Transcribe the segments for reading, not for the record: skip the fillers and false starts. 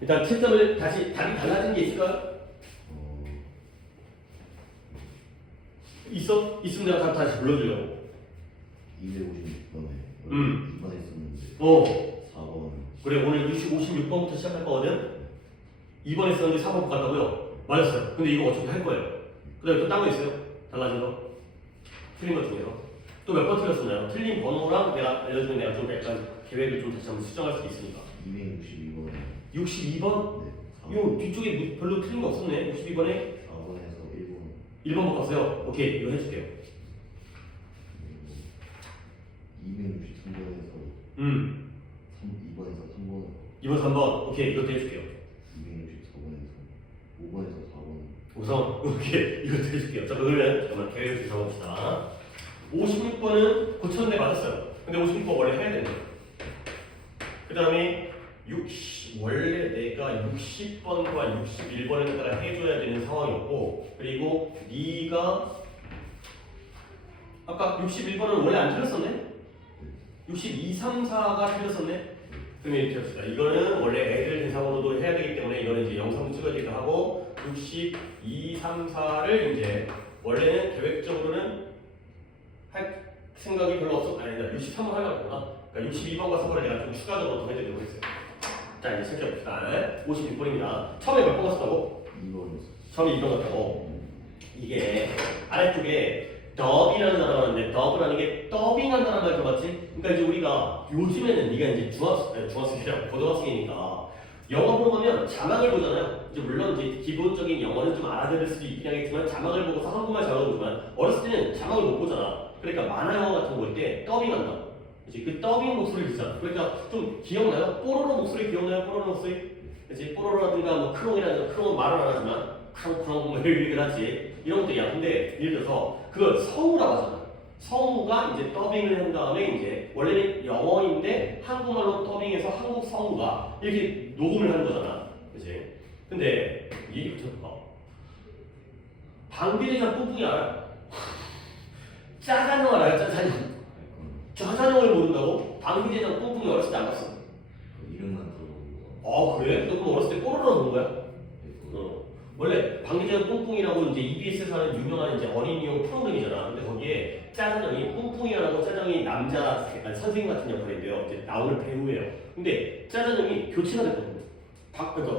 일단 채점을 다시 답이 달라진 게 있을까요? 있어? 있으면 내가 답 다시 불러주려고. 256번에 2번 했었는데 4번 그래 오늘 56번부터 시작할 거거든. 2번 했었는데 4번 갔다고요? 맞았어요. 근데 이거 어차피 할 거예요. 그 다음에 또 딴 거 있어요? 달라진 거? 틀린 것 중에서 또 몇 번 틀렸었나요? 틀린 번호랑 내가 알려주면 내가 좀 약간 계획을 좀 다시 한번 수정할 수도 있으니까. 262번에 62번? 네, 이거 뒤쪽에 별로 틀린 거 없었네. 62번에 4번에서 1번 1번 바꿨어요. 오케이 이거 해줄게요. 263번에서 2번에서 3번 2번 3번 오케이 이것도 해줄게요. 264번에서 5번에서 4번 우선 오케이 이것도 해줄게요. 자 그러면 정말 계획을 잡아봅시다. 56번은 고쳤는데 맞았어요. 근데 56번 원래 해야 되는데 그 다음에 원래 내가 60번과 61번을 갖다가 해줘야 되는 상황이었고 그리고 네가 아까 61번은 원래 안 틀렸었네? 62, 3, 4가 틀렸었네? 그러면 이렇게 합시다. 이거는 원래 애들 대상으로도 해야 되기 때문에 이거는 이제 영상 찍어지기도 하고 62, 3, 4를 이제 원래는 계획적으로는 할 생각이 별로 없었다. 63번 하려고 했구나. 그러니까 62번과 3번을 내가 좀 추가적으로 더 해드리려고 했어요. 자 이제 시작해봅시다. 56번입니다. 처음에 몇 번 갔었다고? 2번이었어 처음에 2번 갔다고. 이게 아래쪽에 더비라는 단어가 있는데 더브라는 게 더빙한다는 말 들어봤지? 그러니까 이제 우리가 요즘에는 네가 이제 중학생이랑 고등학생이니까 영어 보러 가면 자막을 보잖아요. 이제 물론 이제 기본적인 영어는 좀 알아들을 수도 있긴 하겠지만 자막을 보고서 한국말 잘 보지만 어렸을 때는 자막을 못 보잖아. 그러니까 만화 영화 같은 거 볼 때 더빙한다. 그치? 그 더빙 목소리를 듣잖아. 그러니까 좀 기억나요? 뽀로로 목소리 기억나요? 뽀로로 목소리? 그치? 뽀로로라든가 뭐 크롱이라든가 크롱은 말은 안 하지만 크롱크롱 뭐 이런 얘기를 하지. 이런 것들이야. 근데 예를 들어서 그걸 성우라고 하잖아. 성우가 이제 더빙을 한 다음에 이제 원래는 영어인데 한국말로 더빙해서 한국 성우가 이렇게 녹음을 하는 거잖아. 그치? 근데 얘기부터 봐. 방비대장 뿡뿡이 알아? 짜장면 알아요? 짜장면. 짜장면을 모른다고? 방비대장 뿡뿡이 어렸을 때 안 봤어. 이름만 들어보고 아 그래? 너 그럼 어렸을 때 뽀로로 본 거야? 원래 방귀전 뿡뿡이라고 이제 EBS에서 하는 유명한 이제 어린이용 프로그램이잖아. 근데 거기에 짜장이 뿡뿡이라고 짜장이 남자 약간 선생님 같은 역할인데요. 이제 나오는 배우예요. 근데 짜장이 교체가 됐거든요. 그러니까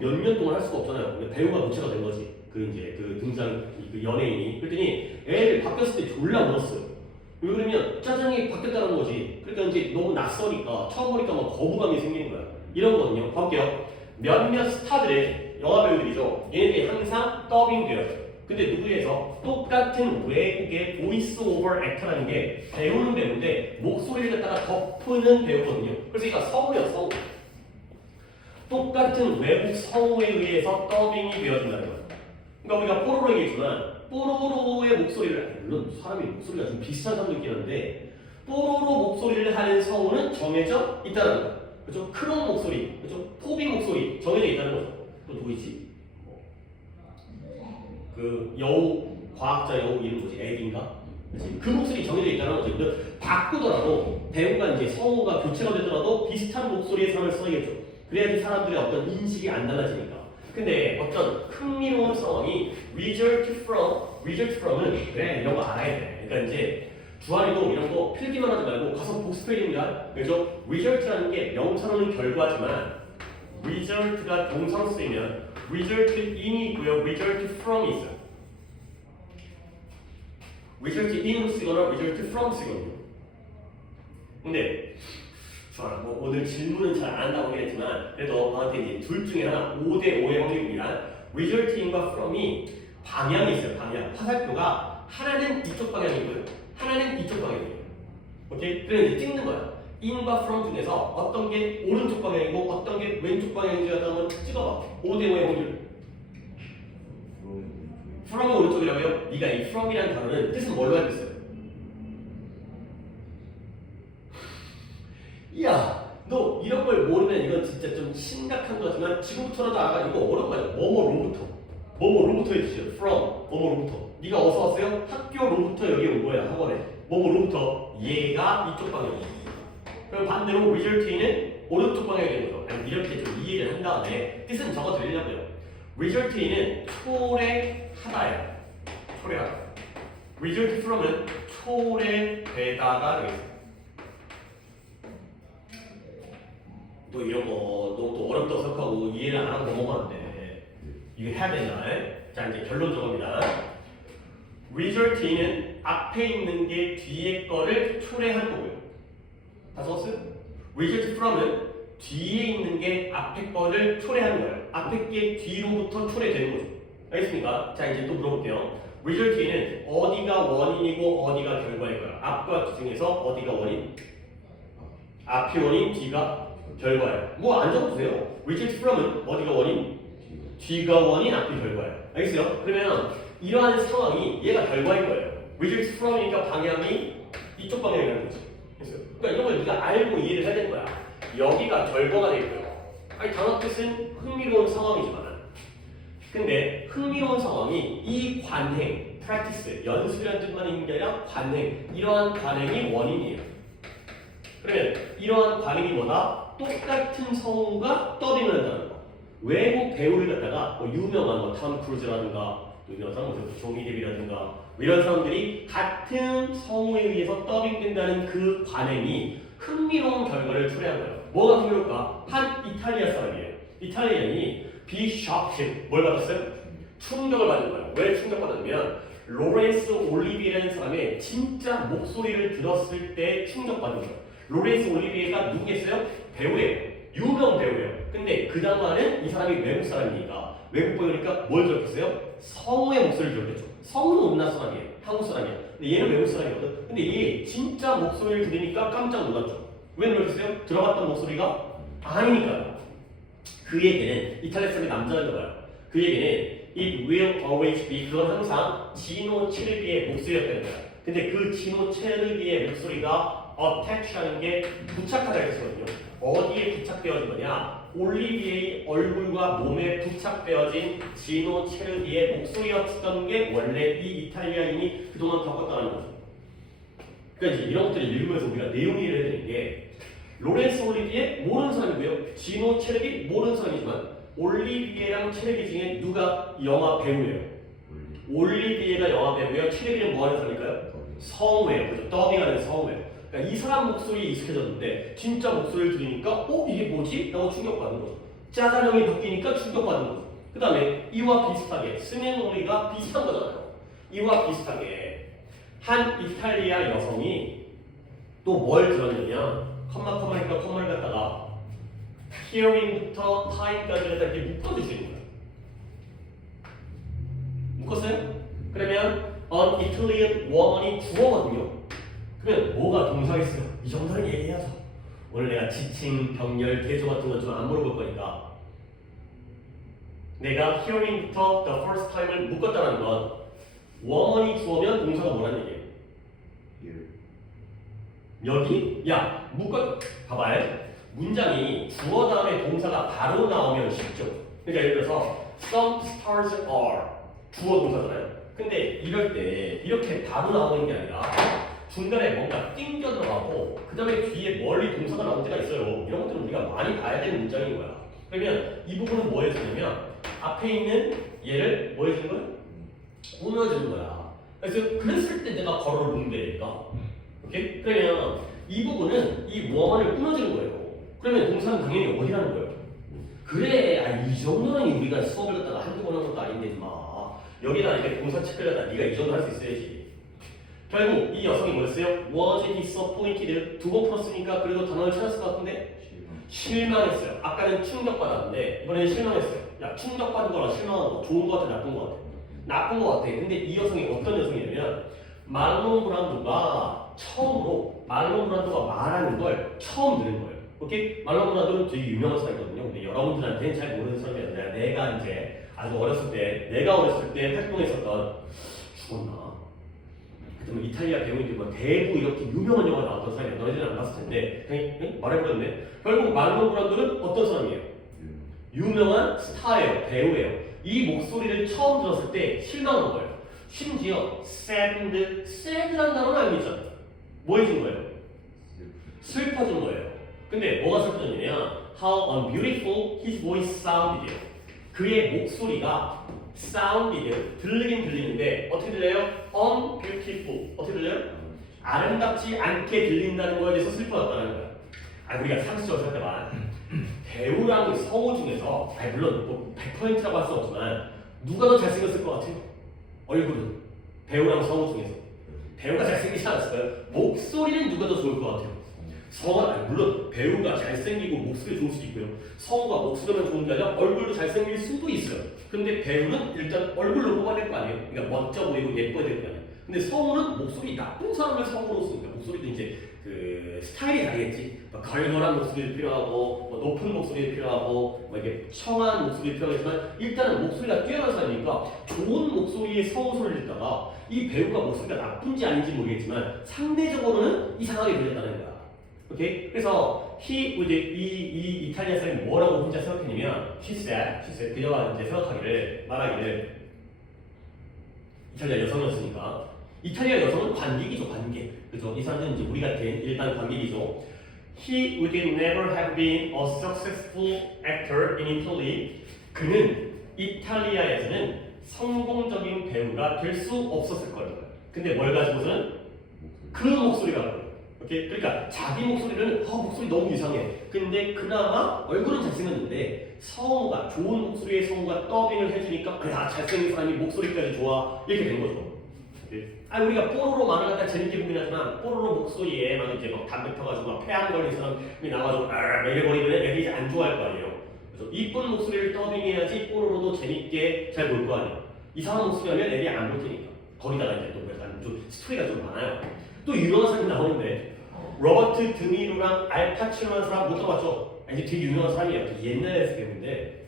몇 년 동안 할 수가 없잖아요. 근데 배우가 교체가 된 거지. 그 이제 그 등장 그 연예인이. 그랬더니 애들 바뀌었을 때 졸라 울었어요. 왜 그러면 짜장이 바뀌었다는 거지. 그러니까 이제 너무 낯서니까 처음 보니까 막 거부감이 생기는 거야. 이런 거거든요. 볼게요. 몇몇 스타들의 영화 배우들이죠. 얘네들이 항상 더빙돼요. 근데 누구에서 똑같은 외국의 보이스 오버 액터라는 게 배우는 배우인데 목소리를 갖다가 덮는 배우거든요. 그래서 이거 성우예요, 성우. 똑같은 외국 성우에 의해서 더빙이 되어진다는 거예요. 그러니까 우리가 뽀로로 얘기했지만 뽀로로의 목소리를 물론 사람이 목소리가 좀 비슷한 사람도 있긴 한데 뽀로로 목소리를 하는 성우는 정해져 있다는 거예요. 그렇죠? 크롱 목소리, 그렇죠? 포비 목소리 정해져 있다는 거죠. 또 누구 있지? 그 여우 과학자 여우 이름 뭐지? 앱인가? 그 목소리 정해져 있다는 거죠. 근데 바꾸더라도 배우가 이제 성우가 교체가 되더라도 비슷한 목소리의 사람을 써야겠죠. 그래야지 사람들의 어떤 인식이 안 달라지니까. 근데 어떤 흥미로운 상황이 result from은 그래 이런 거 알아야 돼. 그러니까 이제 주한이도 이런 거 필기만 하지 말고 가서 복습해야 됩니다. 그래서 result라는 게 명사로는 결과지만 result가 동사로 쓰이면 result in이 있고요, result from이 있어요. result in으로 쓰거나 result from 쓰거든요. 근데 좋아, 뭐 오늘 질문은 잘 안 나오긴 했지만 그래도 저한테 이제 둘 중에 하나 5대5의 확률입니다. result in과 from이 방향이 있어요. 방향. 화살표가 하나는 이쪽 방향이고요, 하나는 이쪽 방향이에요. 오케이? 그래서 이제 찍는 거야. in과 from 중에서 어떤 게 오른쪽 방향이고 어떤 게 왼쪽 방향인지 갖다 한번 찍어봐. 5대5의 확률. from이 오른쪽이라고요? 네가 이 from이라는 단어는 뜻은 뭘로 알고 있어요? 이야, 너 이런 걸 모르면 이건 진짜 좀 심각한 거지만 지금부터라도 알아. 이거 어려운 거 아니야? 뭐뭐로부터 해주세요. from, 뭐뭐로부터. 네가 어서 왔어요? 학교로부터 여기 온 거야, 학원에. 뭐뭐로부터. 얘가 이쪽 방향이야. 그럼 반대로 result는 오른쪽 방향이 되는 거죠. 아니, 이렇게 좀 이해를 한 다음에 뜻은 적어 드리려고요. result in은 초래하다예요. 초래하다. result from은 초래되다가 되겠습니다. 또 이런 거 너무 또 어렵다고 생각하고 이해를 안 하고 넘어가는데 이거 해야 된다. 자 이제 결론 적어봅니다. result in은 앞에 있는 게 뒤에 거를 초래하는 거고요. 다 썼어요? result from은 뒤에 있는 게 앞에 거를 초래하는 거예요. 앞에 게 뒤로부터 초래되는 거죠. 알겠습니까? 자 이제 또 물어볼게요. result in은 어디가 원인이고 어디가 결과일까요? 앞과 뒤 중에서 어디가 원인? 앞이 원인, 뒤가 결과예요. 뭐 안 적어주세요. result from은 어디가 원인? 뒤가 원인, 앞이 결과예요. 알겠어요? 그러면 이러한 상황이 얘가 결과인 거예요. result from이니까 방향이 이쪽 방향이라는 거지. 알겠어요? 그러니까 이런 걸 네가 알고 이해를 해야 되는 거야. 여기가 결과가 되고요. 아니 단어 뜻은 흥미로운 상황이지만 근데 흥미로운 상황이 이 관행, practice, 연습이라는 뜻만 있는 게 아니라 관행, 이러한 관행이 원인이에요. 그러면 이러한 관행이 뭐다? 똑같은 성우가 더빙을 한다는 거. 외국 배우를 갖다가 뭐 유명한 톰 크루즈라든가 또 유명한 사람 조니 뎁이라든가 뭐 이런 사람들이 같은 성우에 의해서 더빙된다는 그 관행이 흥미로운 결과를 초래한 거예요. 뭐가 흥미로울까? 한 이탈리아 사람이에요. 이탈리아인이 be shocked. 뭘 받았어요? 충격을 받은 거예요. 왜 충격받았냐면 로렌스 올리비에라는 사람의 진짜 목소리를 들었을 때 충격받은 거예요. 로렌스 올리비에가 누구겠어요? 배우예요. 유명 배우예요. 근데 그 당시에는 이 사람이 외국 사람이니까 외국 배우니까 뭘 들었겠어요? 성우의 목소리를 들었겠죠. 성우는 우리나라 사람이에요. 한국 사람이야. 근데 얘는 외국 사람이거든. 근데 얘 진짜 목소리를 들으니까 깜짝 놀랐죠. 왜 놀랐어요? 들어봤던 목소리가 아니니까요. 그에게는 이탈리아 사람의 남자인가 봐요. 그에게는 it will always be 그건 항상 지노 체르비의 목소리였다는 거야. 근데 그 지노 체르비의 목소리가 attach하는 게 부착하다 했거든요. 어디에 부착되어진 거냐? 올리비에의 얼굴과 몸에 부착되어진 지노 체르비의 목소리였던 게 원래 이 이탈리아인이 그동안 겪었다는 거죠. 그러니까 이제 이런 것들을 읽으면서 우리가 내용 이해를 해야 되는 게 로렌스 올리비에 모르는 사람이고요. 지노 체르비 모르는 사람이지만 올리비에랑 체르비 중에 누가 영화 배우예요? 올리비에가 영화 배우예요. 체르비는 뭐 하는 사람일까요? 성우예요. 그죠? 더빙하는 성우예요. 그러니까 이 사람 목소리에 익숙해졌는데 진짜 목소리를 들으니까 이게 뭐지? 라고 충격받은 거죠. 짜장면이 바뀌니까 충격받은 거죠. 그 다음에 이와 비슷하게 스멜놀리가 비슷한 거잖아요. 이와 비슷하게 한 이탈리아 여성이 또 뭘 들었느냐? 컴마니까 컴마를 갖다가 hearing부터 time까지 갖다 이렇게 묶어주시는 거예요. 묶었어요? 그러면 an Italian woman이 주어거든요. 그러면 뭐가 동사겠어요? 이 정도는 얘기해야죠. 오늘 내가 지칭, 병렬, 대조 같은 건 좀 안 물어볼 거니까 내가 hearing부터 the first time을 묶었다는 건 woman이 주어면 동사가 뭐라는 얘기예요? 여기? 야, 봐봐요. 문장이 주어 다음에 동사가 바로 나오면 쉽죠. 그러니까 예를 들어서 some stars are 주어 동사잖아요. 근데 이럴 때 이렇게 바로 나오는 게 아니라 중간에 뭔가 띵겨 들어가고 그 다음에 뒤에 멀리 동사가 나올 때가 있어요. 이런 것들은 우리가 많이 봐야 되는 문장인 거야. 그러면 이 부분은 뭐 해주냐면 앞에 있는 얘를 뭐 해주는 거야? 꾸며주는 거야. 그래서 그랬을 때 내가 괄호를 넣으면 되니까. 오케이? 그러면 이 부분은 이 워먼을 꾸며주는 거예요. 그러면 동사는 당연히 어디라는 거예요? 그래, 이 정도는 우리가 수업을 갖다가 한두 번 한 것도 아닌데 마 여기다 이렇게 동사 체크를 하다 네가 이 정도 할 수 있어야지. 결국 이 여성이 뭐였어요? was disappointed 두 번 풀었으니까 그래도 단어를 찾았을 것 같은데 실망했어요. 아까는 충격받았는데 이번에는 실망했어요. 야, 충격받은 거랑 실망한 거 좋은 거 같아, 나쁜 거 같아? 나쁜 거 같아. 근데 이 여성이 어떤 여성이냐면 말론 브란도가 처음으로 말론 브란도가 말하는 걸 처음 들은 거예요. 오케이? 말론 브란도는 되게 유명한 사람이거든요. 근데 여러분들한테는 잘 모르는 사람이었는데 내가 이제 아주 어렸을 때 활동했었던 죽었나? 그때 이탈리아 배우인들 뭐 대부 이렇게 유명한 영화 나왔던 사람이야. 너희들은 안 봤을 텐데 그냥 말해버렸네. 결국 말론 브란도는 어떤 사람이에요? 유명한 스타예요. 배우예요. 이 목소리를 처음 들었을 때 실망한 거예요. 심지어 sad라는 단어는 알고 있잖아요. 뭐 해준 거예요? 슬퍼진 거예요. 근데 뭐가 슬퍼졌냐면 how unbeautiful his voice sounded. 그의 목소리가 sounded 들리긴 들리는데 어떻게 들려요? unbeautiful 어떻게 들려요? 아름답지 않게 들린다는 거에 대해서 슬퍼졌다는 거야. 아 우리가 상식적으로 생각해봐. 배우랑 성우 중에서 물론 뭐 100%라고 할 수 없지만 누가 더 잘생겼을 것 같아요? 얼굴은 배우랑 성우 중에서 배우가 잘생기지 않았을까요? 목소리는 누가 더 좋을 것 같아요? 성우 물론 배우가 잘생기고 목소리 좋을 수도 있고요. 성우가 목소리만 좋은 게 아니라 얼굴도 잘생길 수도 있어요. 근데 배우는 일단 얼굴로 뽑아낼 거 아니에요? 그러니까 멋져 보이고 예뻐야 될 거 아니에요? 근데 성우는 목소리 나쁜 사람을 성우로 쓰니까 목소리도 이제 그 스타일이 다르겠지. 막 걸걸한 목소리도 필요하고 뭐 높은 목소리도 필요하고 뭐 이게 청한 목소리도 필요하지만 일단은 목소리가 뛰어난 사람이니까 좋은 목소리의 성우 소리를 듣다가 이 배우가 목소리가 나쁜지 아닌지 모르겠지만 상대적으로는 이상하게 들렸다는 거야. 오케이? 그래서 이 이탈리아 사람이 뭐라고 혼자 생각했냐면 she said 그녀가 이제 말하기를 이탈리아 여성이었으니까 이탈리아 여성은 관객이죠, 관객. 그죠? 이 사람들은 이제 우리 같은 일반 관객이죠. He would never have been a successful actor in Italy. 그는 이탈리아에서는 성공적인 배우가 될 수 없었을 거예요. 근데 뭘 가지고서는 그 목소리가 나와요. 오케이? 그러니까 자기 목소리는 목소리 너무 이상해. 근데 그나마 얼굴은 잘생겼는데 성우가 좋은 목소리의 성우가 더빙을 해주니까 야 잘생긴 사람이 목소리까지 좋아 이렇게 된 거죠. 우리가 뽀로로 만화 갖다 재밌게 보긴 하지만 뽀로로 목소리에 막 이제 막 담배 펴가지고 막 폐암 걸린 사람이 나와가지고 이래버리면 애들이 이제 안 좋아할 거 아니에요. 그래서 이쁜 목소리를 더빙해야지 뽀로로도 재밌게 잘 볼 거 아니에요. 이상한 목소리 하면 애들이 안 볼 테니까. 거기다가 이제 또 약간 좀 스토리가 좀 많아요. 또 유명한 사람이 나오는데 로버트 드니로랑 알파치노라는 사람 못 들어봤죠? 이제 되게 유명한 사람이에요. 옛날에 배우인데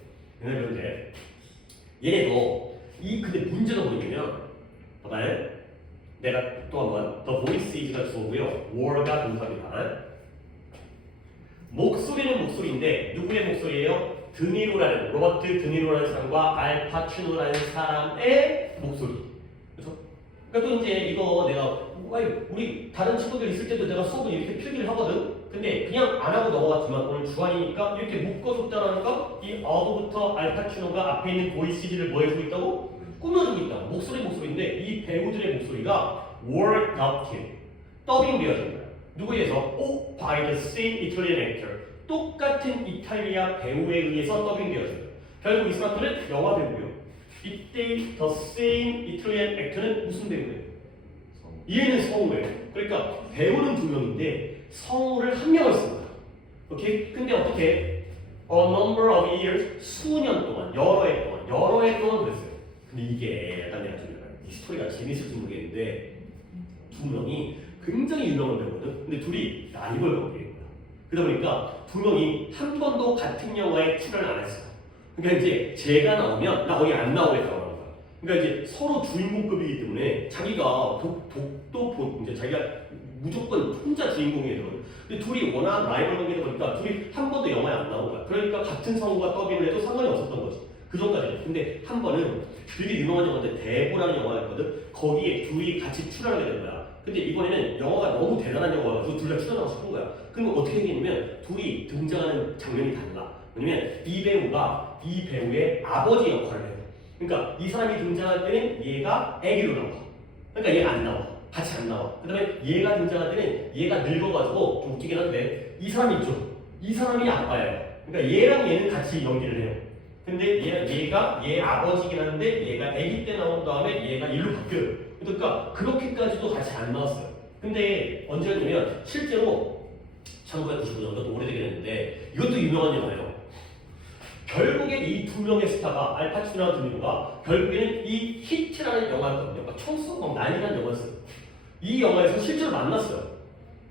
얘네도 근데 문제가 뭐냐면 봐봐요. 내가 또 한번 The Voice is가 주어고요. War가 동사입니다. 목소리는 목소리인데 누구의 목소리예요? 로버트 드니로라는 사람과 알파치노라는 사람의 목소리. 그렇죠? 그러니까 또 이제 이거 내가 우리 다른 친구들 있을 때도 내가 수업을 이렇게 필기를 하거든. 근데 그냥 안 하고 넘어갔지만 오늘 주한이니까 이렇게 묶어줬다라는 거, 이 어부부터 알파치노가 앞에 있는 보이시즈를 뭐 해주고 있다고? 꾸며주고 있다. 목소리인데 이 배우들의 목소리가 were dubbed, 더빙되어진 거야. 누구에 의해서? by the same Italian actor. 똑같은 이탈리아 배우에 의해서 더빙되어진 거야. 결국 이 사람들은 영화 배우예요. 이때 the same Italian actor는 무슨 배우예요? 얘는 성우예요. 그러니까 배우는 두 명인데 성우를 한 명을 쓴 거야. 오케이? 근데 어떻게? A number of years, 수년 동안, 여러 해 동안 그랬어요. 근데 이게 약간 내가 좀 이 스토리가 재밌을지 모르겠는데 두 명이 굉장히 유명한 배우거든. 근데 둘이 라이벌 관계인 거야. 그러다 보니까 두 명이 한 번도 같은 영화에 출연을 안 했어. 그러니까 이제 제가 나오면 나 거기 안 나오겠다고 하는 거야. 그러니까 이제 서로 주인공급이기 때문에 자기가 이제 자기가 무조건 혼자 주인공이 되거든. 근데 둘이 워낙 라이벌 관계다 보니까 둘이 한 번도 영화에 안 나온 거야. 그러니까 같은 성우가 더빙을 해도 상관이 없었던 거지. 그 전까지는. 근데 한 번은 되게 유명한 영화인데 대부라는 영화였거든. 거기에 둘이 같이 출연하게 된 거야. 근데 이번에는 영화가 너무 대단한 영화여서 둘 다 출연하고 싶은 거야. 그럼 어떻게 되냐면 둘이 등장하는 장면이 달라. 왜냐면 이 배우가 이 배우의 아버지 역할을 해요. 그러니까 이 사람이 등장할 때는 얘가 애기로 나와. 그러니까 얘가 안 나와. 같이 안 나와. 그 다음에 얘가 등장할 때는 얘가 늙어가지고 좀 웃기긴 한데 이 사람 있죠? 이 사람이 아빠예요. 그러니까 얘랑 얘는 같이 연기를 해요. 근데 얘가 얘 아버지긴 한데 얘가 아기 때 나온 다음에 얘가 일로 바뀌어요. 그러니까 그렇게까지도 같이 안 나왔어요. 근데 언제였냐면 실제로 1995년도 오래되긴 했는데 이것도 유명한 영화예요. 결국에 이 두 명의 스타가 알파치노와 드니로가 결국에는 이 히트라는 영화였거든요. 막 청소가 막 난리 난 영화였어요. 이 영화에서 실제로 만났어요.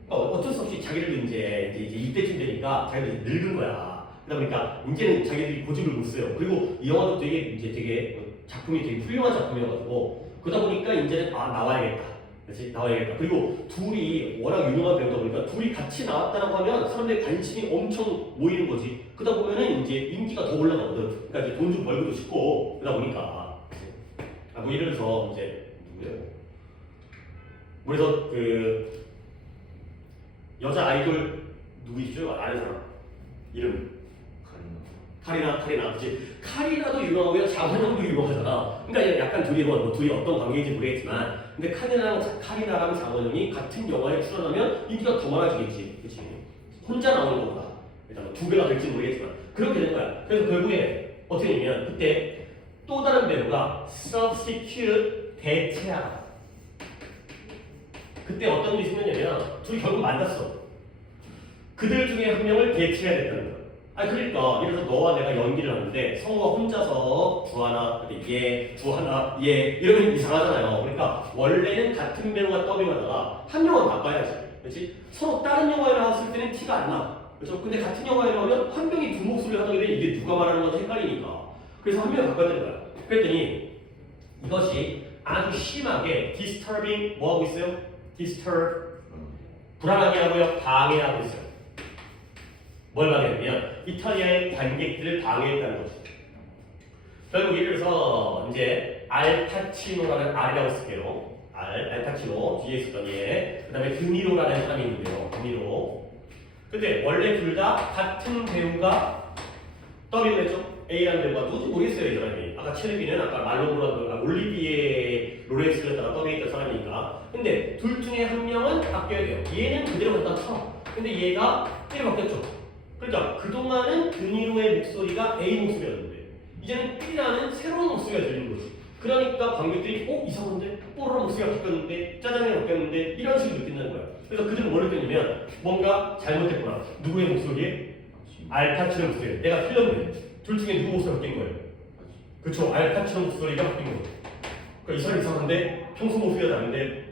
그러니까 어쩔 수 없이 자기들도 이제 이때쯤 되니까 자기들이 늙은 거야. 그러다 보니까 이제는 자기들이 고집을 못 써요. 그리고 이 영화도 되게 작품이 되게 훌륭한 작품이어가지고 그러다 보니까 이제는 나와야겠다. 그렇지? 나와야겠다. 그리고 둘이 워낙 유명한 배우다 보니까 둘이 같이 나왔다라고 하면 사람들의 관심이 엄청 모이는 거지. 그러다 보면은 이제 인기가 더 올라가거든. 그러니까 이제 돈 좀 벌기도 쉽고 그러다 보니까 뭐 예를 들어서 이제 누구예요? 그래서 그 여자 아이돌 누구시죠? 아는 사람 이름 카리나. 카리나 그치? 카리나도 유명하고요 장원영도 유명하잖아. 그러니까 약간 둘이 둘이 어떤 관계인지 모르겠지만 근데 카리나랑 장원영이 같은 영화에 출연하면 인기가 더 많아지겠지 그치? 혼자 나오는 것보다 일단 두 배가 될지 모르겠지만 그렇게 된 거야. 그래서 결국에 어떻게 되냐면 그때 또 다른 배우가 substitute 대체하다. 그때 어떤 일이 생겼냐면 둘이 결국 만났어. 그들 중에 한 명을 대체해야 된다는 거야. 아니 그러니까 예를 들어서 너와 내가 연기를 하는데 성우가 혼자서 주하나 주하나 이러면 이상하잖아요. 그러니까 원래는 같은 배우가 더빙하다가 한 명은 바꿔야지. 그렇지? 서로 다른 영화에 나왔을 때는 티가 안 나. 그렇죠? 근데 같은 영화에 나오면 한 명이 두 목소리를 하게 되면 이게 누가 말하는 건지 헷갈리니까. 그래서 한 명을 바꿔야 되는 거야. 그랬더니 이것이 아주 심하게 disturbing 뭐 하고 있어요? disturb 불안하게 하고요. 방해하고 있어요. 뭘 방해하냐면 이탈리아의 관객들을 방해했다는 거죠. 결국 예를 들어서 이제 알파치노라는 R이라고 쓸게요. 알파치노 뒤에 있었던 얘. 그 다음에 드니로라는 사람이 있는데요. 드니로. 근데 원래 둘 다 같은 배우가 더빙을 했죠. A라는 배우가 누군지 모르겠어요. 이 사람이. 아까 첼비는 아까 말론 브란도 올리비에 로렌스를 따라 더빙했던 사람이니까. 근데 둘 중에 한 명은 바뀌어야 돼요. 얘는 그대로 갖다 쳐. 근데 얘가 때려 바뀌었죠. 그러니까 그동안은 드니로의 목소리가 A 목소리였는데 이제는 B라는 새로운 목소리가 들리는 거지. 그러니까 관객들이 이상한데? 뽀로로 목소리가 바뀌었는데 짜장면이 바뀌었는데 이런 식으로 느낀다는 거야. 그래서 그들은 뭘 느꼈냐면 뭔가 잘못됐구나. 누구의 목소리에? 알파치노 목소리. 내가 틀렸네. 둘 중에 누구 목소리가 바뀐 거예요? 그쵸? 알파치노 목소리가 바뀐 거예요. 그러니까 이 사람 이상한데? 평소 목소리가 다른데?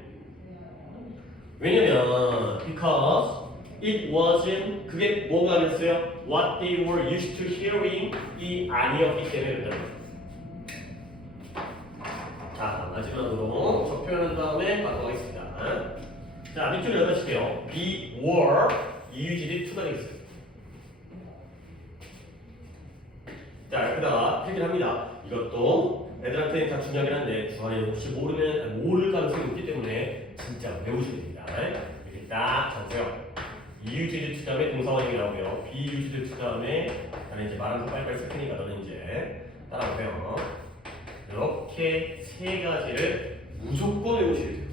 왜냐면 because it wasn't 그게 뭐가 아니었어요? What they were used to hearing 이 아니었기 때문에 그랬다는 거죠. 자 마지막으로 적표하는 다음에 가도록하겠습니다. 자 밑줄을 열어주실게요. be were used to가 되겠어요. 자 여기다가 필기를 합니다. 이것도 애들한테는 다 중요하긴 한데 주안에 혹시 모를 가능성이 있기 때문에 진짜 외우시면 됩니다. 이렇게 딱 적으세요. used to 다음에 동사원형이 나오고요. be used to 다음에 나는 이제 말하면서 빨리빨리 쓸 테니까 너는 이제 따라오세요. 이렇게 세 가지를 무조건 외우셔야 돼요.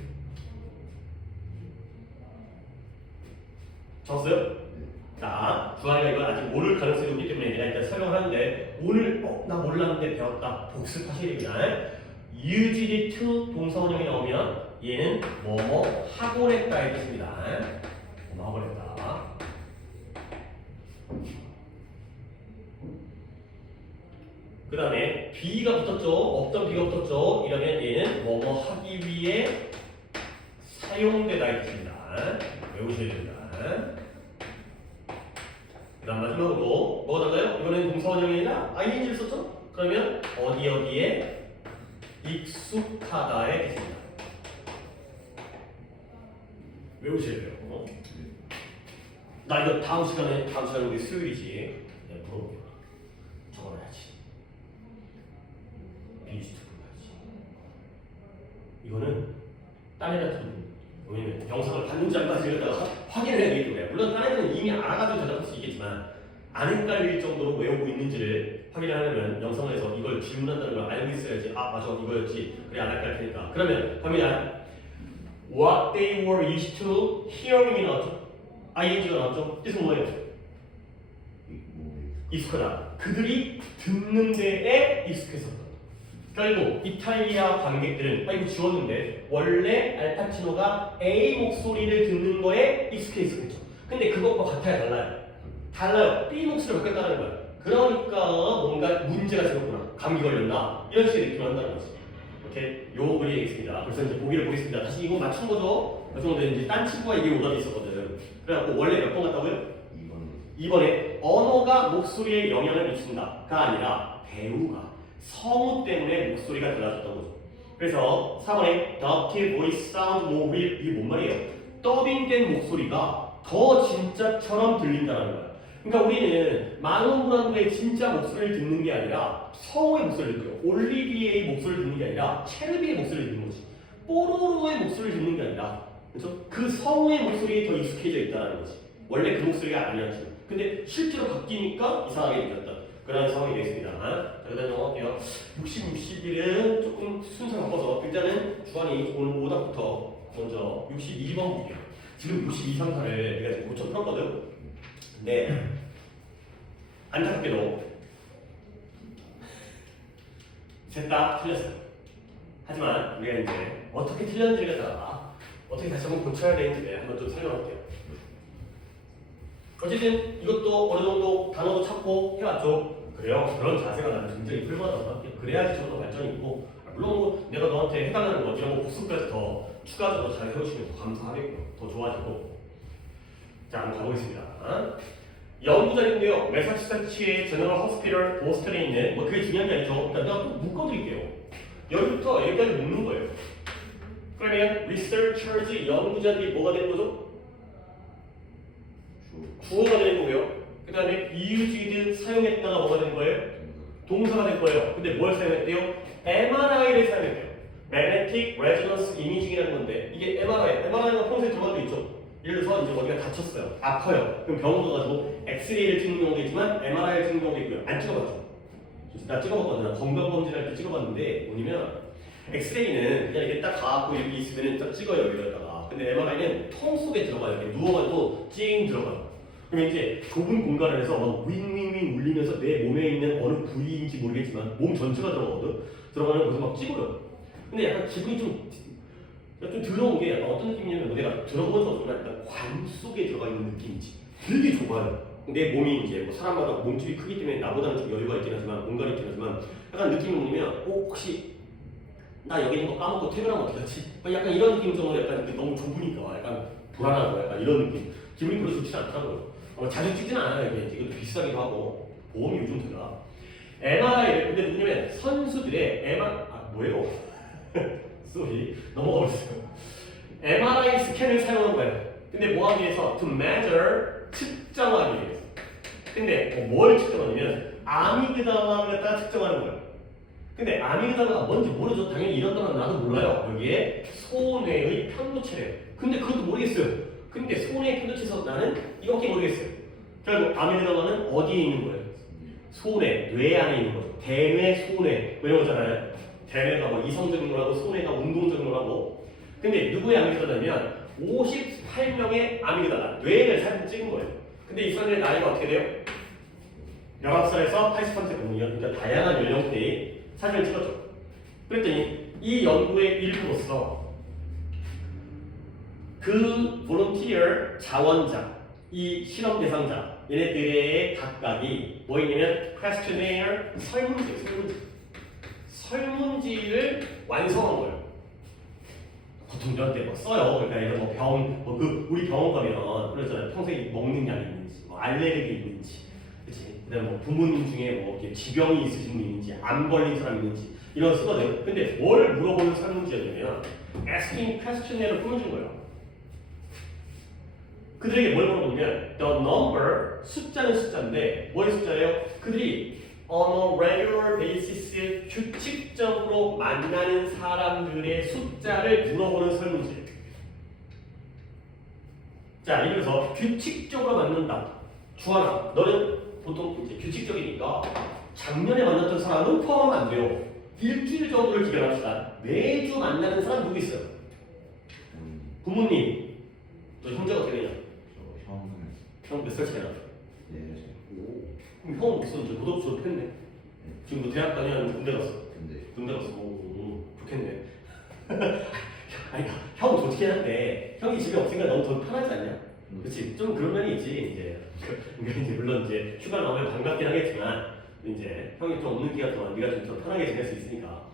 적었어요? 자, 주아이가 이걸 아직 모를 가능성이 높기 때문에 내가 일단 설명을 하는데 오늘 나 몰랐는데 배웠다. 복습하셔야 됩니다. used to 동사원형이 나오면 얘는 뭐뭐 하곤 했다의 뜻입니다. 뭐뭐 하곤 했다. 그 다음에 be가 붙었죠. 없던 be가 붙었죠. 이러면 얘는 뭐뭐 하기 위해 사용되다의 뜻입니다. 외우셔야 됩니다. 그 다음 마지막으로 뭐가 달라요? 이번엔 동사원형이 아니라 ing를 썼죠? 그러면 어디에 익숙하다의 뜻입니다. 외우셔야 돼요. 나 이거 다음 시간에 우리 수요일이지. 그냥 물어볼게요. 적어놔야지. 비스트 해야지. 이거는 딴 애한테 왜냐면 영상을 봤는지 안 봤는지 갖다가 확인을 해야 되기 때문에 물론 딴 애들은 이미 알아가지고 대답할 수 있겠지만 안 헷갈릴 정도로 외우고 있는지를 확인하려면 영상을 해서 이걸 질문한다는 걸 알고 있어야지. 아 맞아 이거였지. 그래 안 헷갈릴 테니까. 그러면 갑니다. What they were used to hearing이 나왔죠? ing가 나왔죠? 뜻은 뭐예요? 익숙하다. 그들이 듣는 데에 익숙해졌다. 결국 이탈리아 관객들은 이거 지웠는데 원래 알파치노가 A 목소리를 듣는 거에 익숙해 있었겠죠. 근데 그것과 같아야 달라요. B 목소리를 바뀌었다는 거야. 그러니까 뭔가 문제가 생겼구나. 감기 걸렸나? 이런 식의 느낌을 한다는 거지. 이렇게 요 글이 되겠습니다. 벌써 이제 보기를 보겠습니다. 다시 이거 맞춘 거죠? 맞춘 건데 이제 딴 친구가 이게 오답이 있었거든. 그래갖고 원래 몇 번 갔다고요? 2번에 언어가 목소리에 영향을 미친다가 아니라 배우가 성우 때문에 목소리가 달라졌던 거죠. 그래서 4번에 dubbed voice sound more real 이게 뭔 말이에요? 더빙된 목소리가 더 진짜처럼 들린다는 거야. 그러니까 우리는 마론 브란도의 진짜 목소리를 듣는 게 아니라 성우의 목소리를 듣고요. 올리비에의 목소리를 듣는 게 아니라 첼비의 목소리를 듣는 거지. 뽀로로의 목소리를 듣는 게 아니라 그렇죠? 그 성우의 목소리에 더 익숙해져 있다는 거지. 원래 그 목소리가 아니었지. 근데 실제로 바뀌니까 이상하게 느꼈던 그런 상황이 되겠습니다. 자, 그다음 넘어갈게요. 60, 61은 조금 순서 바꿔서 일단은 주관이 오늘 오답부터 먼저 62번 볼게요. 지금 62, 3, 4를 내가 지금 고쳐 풀었거든. 근데 안타깝게도 셋 다 틀렸어요. 하지만 우리가 이제 어떻게 틀렸는지에 따라 어떻게 다시 한번 고쳐야 되는지를 한번 좀 설명할게요. 어쨌든 이것도 어느 정도 단어도 찾고 해왔죠. 그래요. 그런 자세가 나는 굉장히 필요하다고 생각해요. 그래야지 좀 더 발전이 있고 물론 뭐 내가 너한테 해달라는 거 이런 거 복습까지 더 추가적으로 잘 해오시면 더 감사하겠고요. 더 좋아지고. 자, 한번 가보겠습니다. 연구자인데요. 매사추세츠의 제너럴 호스피털 보스턴에 있는 뭐 그게 중요한 게 아니죠. 그러니까 내가 또 묶어드릴게요. 여기부터 여기까지 묶는 거예요. 그러면 researchers 연구자들이 뭐가 되는 거죠? 주어가 되는 거고요. 그 다음에 used 사용했다가 뭐가 되는 거예요? 동사가 될 거예요. 근데 뭘 사용했대요? MRI를 사용했대요. Magnetic Resonance Imaging이라는 건데 이게 MRI가 평소에 들어가도 있죠. 예를 들어서 이제 어디가 다쳤어요. 아파요. 그럼 병원 가가지고 엑스레이를 찍는 경우도 있지만 MRI를 찍는 경우도 있고요. 안 찍어봤죠. 나 찍어봤거든. 나 건강검진할 때 찍어봤는데 뭐냐면 엑스레이는 그냥 이렇게 딱 가갖고 이렇게 있으면 딱 찍어요. 여기다가. 근데 MRI는 통 속에 들어가요. 이렇게 누워가지고 찡 들어가요. 그럼 이제 좁은 공간에서 막 윙윙윙 울리면서 내 몸에 있는 어느 부위인지 모르겠지만 몸 전체가 들어가거든. 들어가면 거기서 막 찍어요. 근데 약간 기분이 좀 더러운 게 약간 어떤 느낌이냐면 내가 들어본 적 없지만 약간 관 속에 들어가 있는 느낌이지. 되게 좁아요. 내 몸이 이제 뭐 사람마다 몸집이 크기 때문에 나보다는 좀 여유가 있긴 하지만 공간이 있긴 하지만 약간 느낌이 뭐냐면 혹시 나 여기 있는 거 까먹고 퇴근하면 어떻게 하지? 약간 이런 느낌 정도 약간 너무 좁으니까 약간 불안하고 약간 이런 느낌. 기분이 별로 좋지 않더라고요. 자주 찍진 않아요. 이게 이것도 비싸기도 하고 보험이 요즘 들어. MRI를 근데 누구냐면 선수들의 뭐예요? 쏘리 넘어가 보세요. MRI 스캔을 사용한 거예요. 근데 뭐 하기 위해서? To measure 측정하기 위해서. 근데 뭘 측정하냐면 아미그달라를 갖다가 측정하는 거예요. 근데 아미그달라가 뭔지 모르죠. 당연히 이런 단어는 나도 몰라요. 여기에 소뇌의 편도체래요. 근데 그것도 모르겠어요. 근데 소뇌의 편도체에서 나는 이거밖에 모르겠어요. 결국 아미그달라는 어디에 있는 거예요? 소뇌, 뇌 안에 있는 거죠. 대뇌, 소뇌 뭐 이런 거잖아요. 대뇌가 뭐 이성적인 거라고 소뇌가 운동적인 거라고. 근데 누구의 아미그달라냐면 58명의 아미그달라 뇌를 사진 찍은 거예요. 근데 이 사람들의 나이가 어떻게 돼요? 19살에서 80%대 공이요. 그러니까 다양한 연령대의 사진을 찍었죠. 그랬더니 이 연구의 일부로서 그 볼런티어 자원자, 이 실험 대상자 얘네들의 각각이 뭐 있냐면 questionnaire 설문지를 완성한 거예요. 보통 이런 때 뭐 써요. 그러니까 이런 우리 병원 가면 그러잖아요. 평소에 먹는 약이 있는지, 뭐 알레르기 있는지, 그렇지? 그다음에 뭐 부모님 중에 뭐 이렇게 지병이 있으신 분 있는지, 암 걸린 사람 있는지 이런 거 쓰거든요. 근데 뭘 물어보는 설문지였냐면 asking questionnaires 풀어준 거예요. 그들에게 뭘 물어보냐면 the number 숫자는 숫자인데 뭐의 숫자예요? 그들이 on a regular basis 규칙적으로 만나는 사람들의 숫자를 물어보는 설문지예요. 자, 예를 들어서 규칙적으로 만난다. 주하나, 너는 보통 이제 규칙적이니까 작년에 만났던 사람은 포함하면 안 돼요. 일주일 정도를 기간합시다. 매주 만나는 사람 누구 있어요? 부모님. 너 형제가 어떻게 되냐? 형 몇 살 차이나? 네. 오. 그럼 형은 무슨 이제 고등학교 졸업했네. 지금 너 대학 다니는 군대 갔어. 군대 갔어. 오, 좋겠네. 아니, 형은 좋긴 한데 형이 집에 없으니까 너무 더 편하지 않냐? 그렇지. 좀 그런 면이 있지 이제. 그러니까 이제 물론 이제 휴가 나오면 반갑긴 하겠지만 이제 형이 좀 없는 기간 동안 네가 좀 더 편하게 지낼 수 있으니까.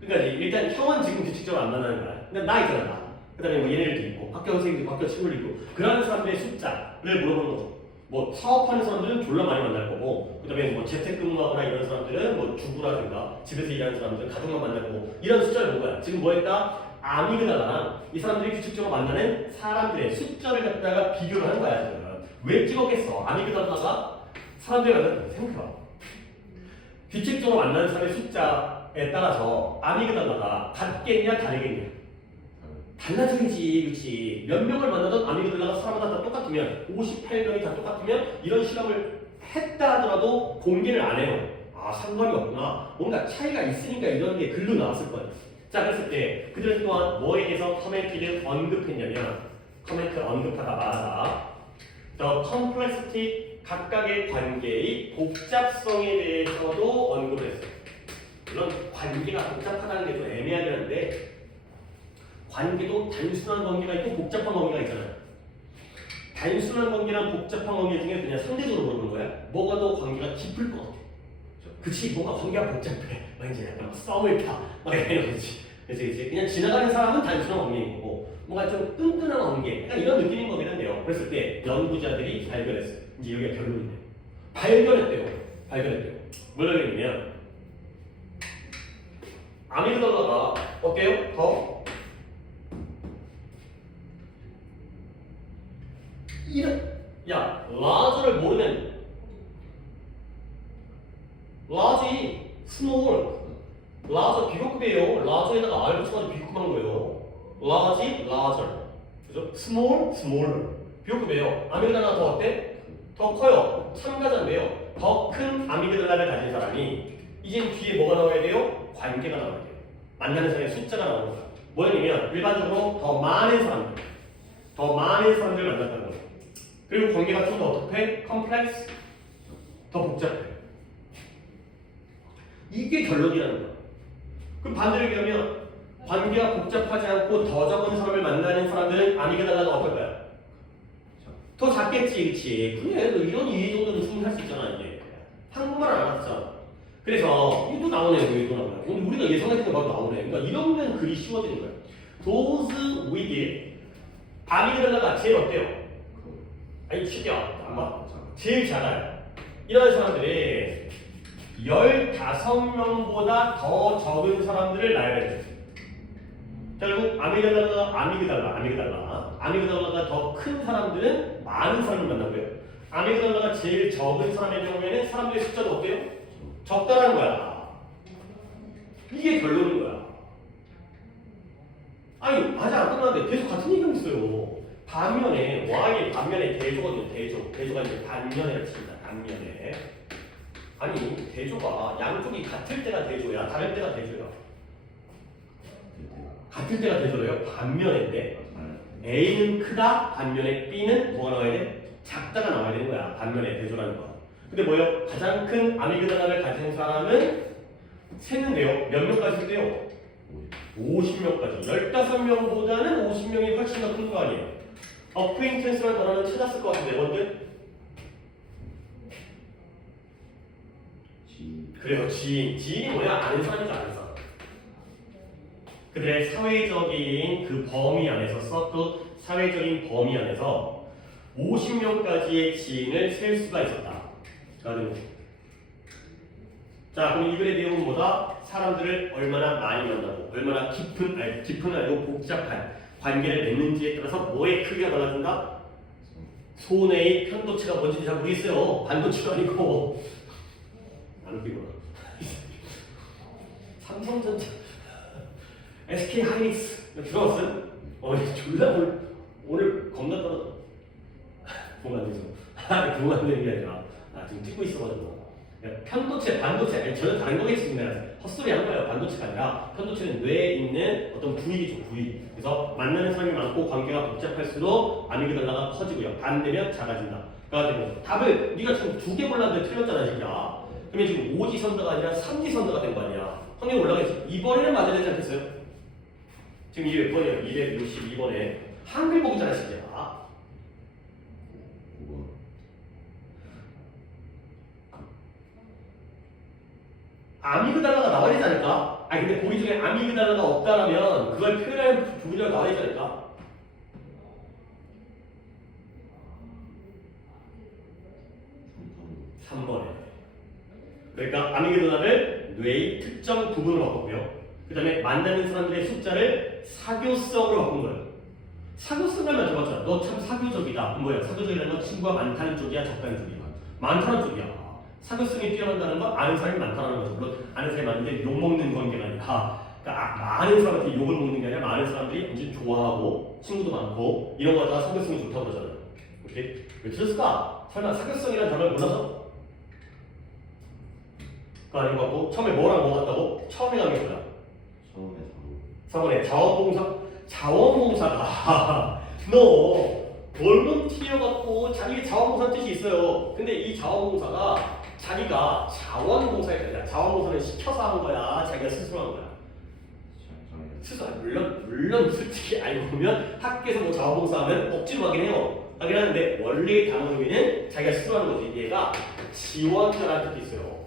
그러니까 이제 일단 형은 지금 규칙적으로 안 만나는 거야. 근데 나 있잖아 나. 그다음에 뭐 얘네들도 있고 학교 선생님도 학교 친구도 있고 그런 사람들의 숫자를 물어보는 거죠. 뭐 사업하는 사람들은 졸라 많이 만날 거고 그다음에 뭐 재택근무하거나 이런 사람들은 뭐 주부라든가 집에서 일하는 사람들은 가족만 만날 거고 이런 숫자를 본 거야. 지금 뭐 했다? 아미그달라랑 이 사람들이 규칙적으로 만나는 사람들의 숫자를 갖다가 비교를 하는 거야. 지금. 왜 찍었겠어? 아미그달라가 사람들이 만나는 생각해봐. 규칙적으로 만나는 사람의 숫자에 따라서 아미그달라가 같겠냐 다르겠냐? 달라져야지, 그렇지? 몇 명을 만나던 아미그달라가 사람마다 다 똑같으면 58명이 다 똑같으면 이런 실험을 했다 하더라도 공개를 안 해요. 아, 상관이 없구나. 뭔가 차이가 있으니까 이런 게 글로 나왔을 거예요. 자, 그랬을 때 그들 또한 뭐에 대해서 커멘트를 언급했냐면 커멘트 언급하다 말하다 The complexity 각각의 관계의 복잡성에 대해서도 언급을 했어요. 물론 관계가 복잡하다는 게 좀 애매하긴 한데 관계도 단순한 관계가 있고 복잡한 관계가 있잖아요. 단순한 관계랑 복잡한 관계 중에 그냥 상대적으로 물어보는 거야. 뭐가 더 관계가 깊을 것 같아. 그치, 뭔가 관계가 복잡해. 막 이제 약간 막 썸을 타. 막 이런 거지. 그치. 그냥 지나가는 사람은 단순한 관계인 거고, 뭔가 좀 끈끈한 관계. 약간 이런 느낌인 거긴 한데요. 그랬을 때 연구자들이 발견했어요. 이제 여기가 결론인데. 발견했대요. 뭘 발견했냐면, 아미그달라가 어때요? 더 야, 라즈를 모르면 라지, 스몰, 라즈 비교급이에요. 라즈에다가 R 붙여가지고 비교급한 거예요. 라지, 라저, 그죠? 스몰, 스몰러 비교급이에요. 아미그달라가 더 어때? 더 커요. 참가자인데요. 더 큰 아미그달라를 가진 사람이 이제 뒤에 뭐가 나와야 돼요? 관계가 나와야 돼요. 만나는 사람의 숫자가 나오는 거야. 뭐냐면 일반적으로 더 많은 사람들 만났다는 거예요. 그리고 관계가 좀 더 어떻게? 컴플렉스, 더 복잡해. 이게 결론이라는 거야. 그럼 반대로 얘기하면 관계가 복잡하지 않고 더 적은 사람을 만나는 사람들은 아미그달라가 어떨까요? 더 작겠지, 그치? 그래, 너 이런 이해 정도는 충분히 할 수 있잖아, 이제. 한국말 안 알았잖아. 그래서 이거 나오네, 이거 나오네. 오늘 우리가 예상했던 게 바로 나오네. 그러니까 이러면 글이 쉬워지는 거야. Those with 아미그달라가 제일 어때요? 아니 쉽게요. 아마 제일 작아요. 이런 사람들이 15명보다 더 적은 사람들을 나열해줘요. 결국 아미그달라가 더 큰 사람들은 많은 사람을 만나고요. 아미그달라가 제일 적은 사람의 경우에는 사람들의 숫자도 어때요? 적다라는 거야. 이게 결론인 거야. 아니 맞아, 안 끝났는데 계속 같은 얘기가 있어요. 반면에 Y의 반면에 대조거든요. 대조가 이제 반면에 칩니다. 반면에. 아니 대조가 양쪽이 같을 때가 대조야, 다를 때가 대조야. 같을 때가 대조래요. 반면인데 A는 크다, 반면에 B는 뭐가 나와야 돼? 작다가 나와야 되는 거야. 반면에 대조라는 거. 근데 뭐요? 가장 큰 아미그달라를 가진 사람은 셌는데요. 몇 명까지 돼요? 50명까지. 15명보다는 50명이 훨씬 더 큰 거 아니에요? acquaintance라는 단어는 찾았을 것 같은데 뭔데? 그래요, 지인이 뭐야? 아는 사람이죠, 아는 사람. 그들의 사회적인 그 범위 안에서 사회적인 범위 안에서 50명까지의 지인을 셀 수가 있었다. 라는 거죠. 자, 그럼 이 글의 내용은 뭐다? 사람들을 얼마나 많이 만나고 얼마나 깊은 아니고 복잡한 관계를 맺는지에 따라서 뭐의 크기가 달라진다? 손해의 편도체가 뭔지 잘 모르겠어요. 반도체가 아니고 안 웃기구나. 삼성전자, SK하이닉스 들어봤어요? 졸라 오늘 겁나 떨어져. 보면 안 되죠. 보면 안 되는 게 아니라 지금 찍고 있어가지고 편도체, 반도체, 아니 전혀 다른 거겠습니다. 헛소리 하는 거예요. 반도체가 아니라 편도체는 뇌에 있는 어떤 부위이죠, 부위. 그래서 만나는 사람이 많고 관계가 복잡할수록 아미그달라가 커지고요. 반대면 작아진다. 그러니까 답을 네가 지금 2개 골랐는데 틀렸잖아, 진짜. 그러면 지금 5지선다가 아니라 3지선다가 된 거 아니야. 확률 올라가겠지. 이번에는 맞아야 되지 않겠어요? 지금 이게 몇 번이에요? 262번에 한글 보기잖아, 진짜. 아미그달라가 나와야 되지 않을까? 아니 근데 보기 중에 아미그달라가 없다라면 그걸 표현하는 부분이 나와야 되지 않을까? 그러니까 아미그달라를 뇌의 특정 부분으로 바꿨고요. 그 다음에 만나는 사람들의 숫자를 사교성으로 바꾼 거예요. 사교성이라면 들어봤잖아. 너 참 사교적이다. 뭐야? 사교적이라는 건 친구가 많다는 쪽이야, 적다는 쪽이야? 많다는 쪽이야. 사교성이 뛰어난다는 건 아는 사람이 많다는 거죠. 물론 아는 사람이 많은데 욕먹는 관계가 아니라 그러니까 많은 사람한테 욕을 먹는 게 아니라 많은 사람들이 완전 좋아하고 친구도 많고 이런 거 갖다가 사교성이 좋다고 그러잖아요. 이렇게 왜 틀렸을까? 설마 사교성이라는 단어를 몰라서? 그거 아닌 것 같고 처음에 뭐랑 뭐 같다고? 처음에 간 게 뭐야? 처음에 4번에 자원봉사? 자원봉사가 너 볼런티어 갖고 자기 자원봉사 뜻이 있어요. 근데 이 자원봉사가 자기가 자원봉사가 아니라 자원봉사는 시켜서 한 거야? 자기가 스스로 한 거야? 스스로 물론 솔직히 알고 보면 학교에서 뭐 자원봉사하면 억지로 하긴 해요. 하긴 하는데 원래 단어 의미는 자기가 스스로 하는 거지. 얘가 지원자라는 뜻이 있어요.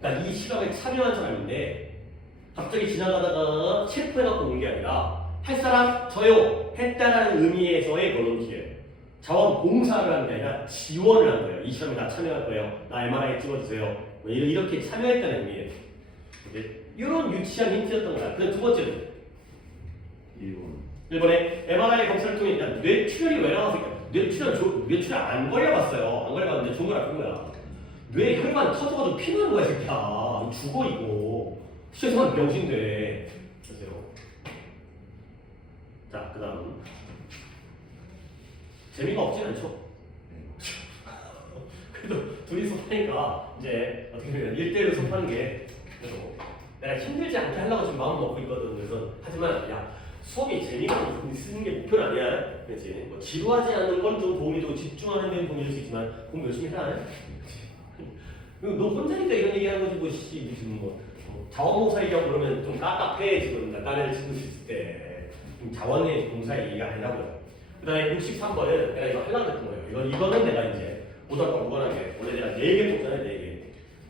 그러니까 이 실험에 참여한 사람인데 갑자기 지나가다가 체포해갖고 온 게 아니라 할 사람 저요 했다라는 의미에서의 볼런티어. 자원봉사를 하는 게 아니라 지원을 한 거예요. 이 실험에 나 참여할 거예요. 나 MRI 찍어주세요. 뭐 이렇게 참여했다는 의미예요. 이런 유치한 힌트였던 거야. 그다음 두 번째는 1번에 MRI 검사를 통해 일단 뇌출혈이 왜 나왔을까? 뇌출혈 안 걸려봤어요. 안 걸려봤는데 좋은 걸 알은 거야. 뇌 혈관 터져가지고 피나는 거야, 새끼야. 죽어 이거. 시청에서만 병신돼. 보세요. 자, 그다음 재미가 없진 않죠. 그래도 둘이서 하니까 이제 어떻게 보면 1대1로 수업하는 게 그래도 내가 힘들지 않게 하려고 지금 마음 먹고 있거든. 그래서 하지만 야 수업이 재미가 있는 게 목표는 아니야. 그렇지. 뭐 지루하지 않은 건 좀 도움이 되고 집중하는 데는 도움이 될 수 있지만 공부 열심히 해라. 너 혼자니까 이런 얘기하는 거지 뭐 씨 무슨 뭐 자원봉사 얘기하고 그러면 좀 깝깝해 지금 나를 친구 있을 때 자원의 봉사 얘기가 아니라고요. 그다음에 63번은 내가 이거 하려고 했던 거예요. 이거는 내가 이제 고등학교 무관하게 원래 내가 4개 뽑잖아요. 4개.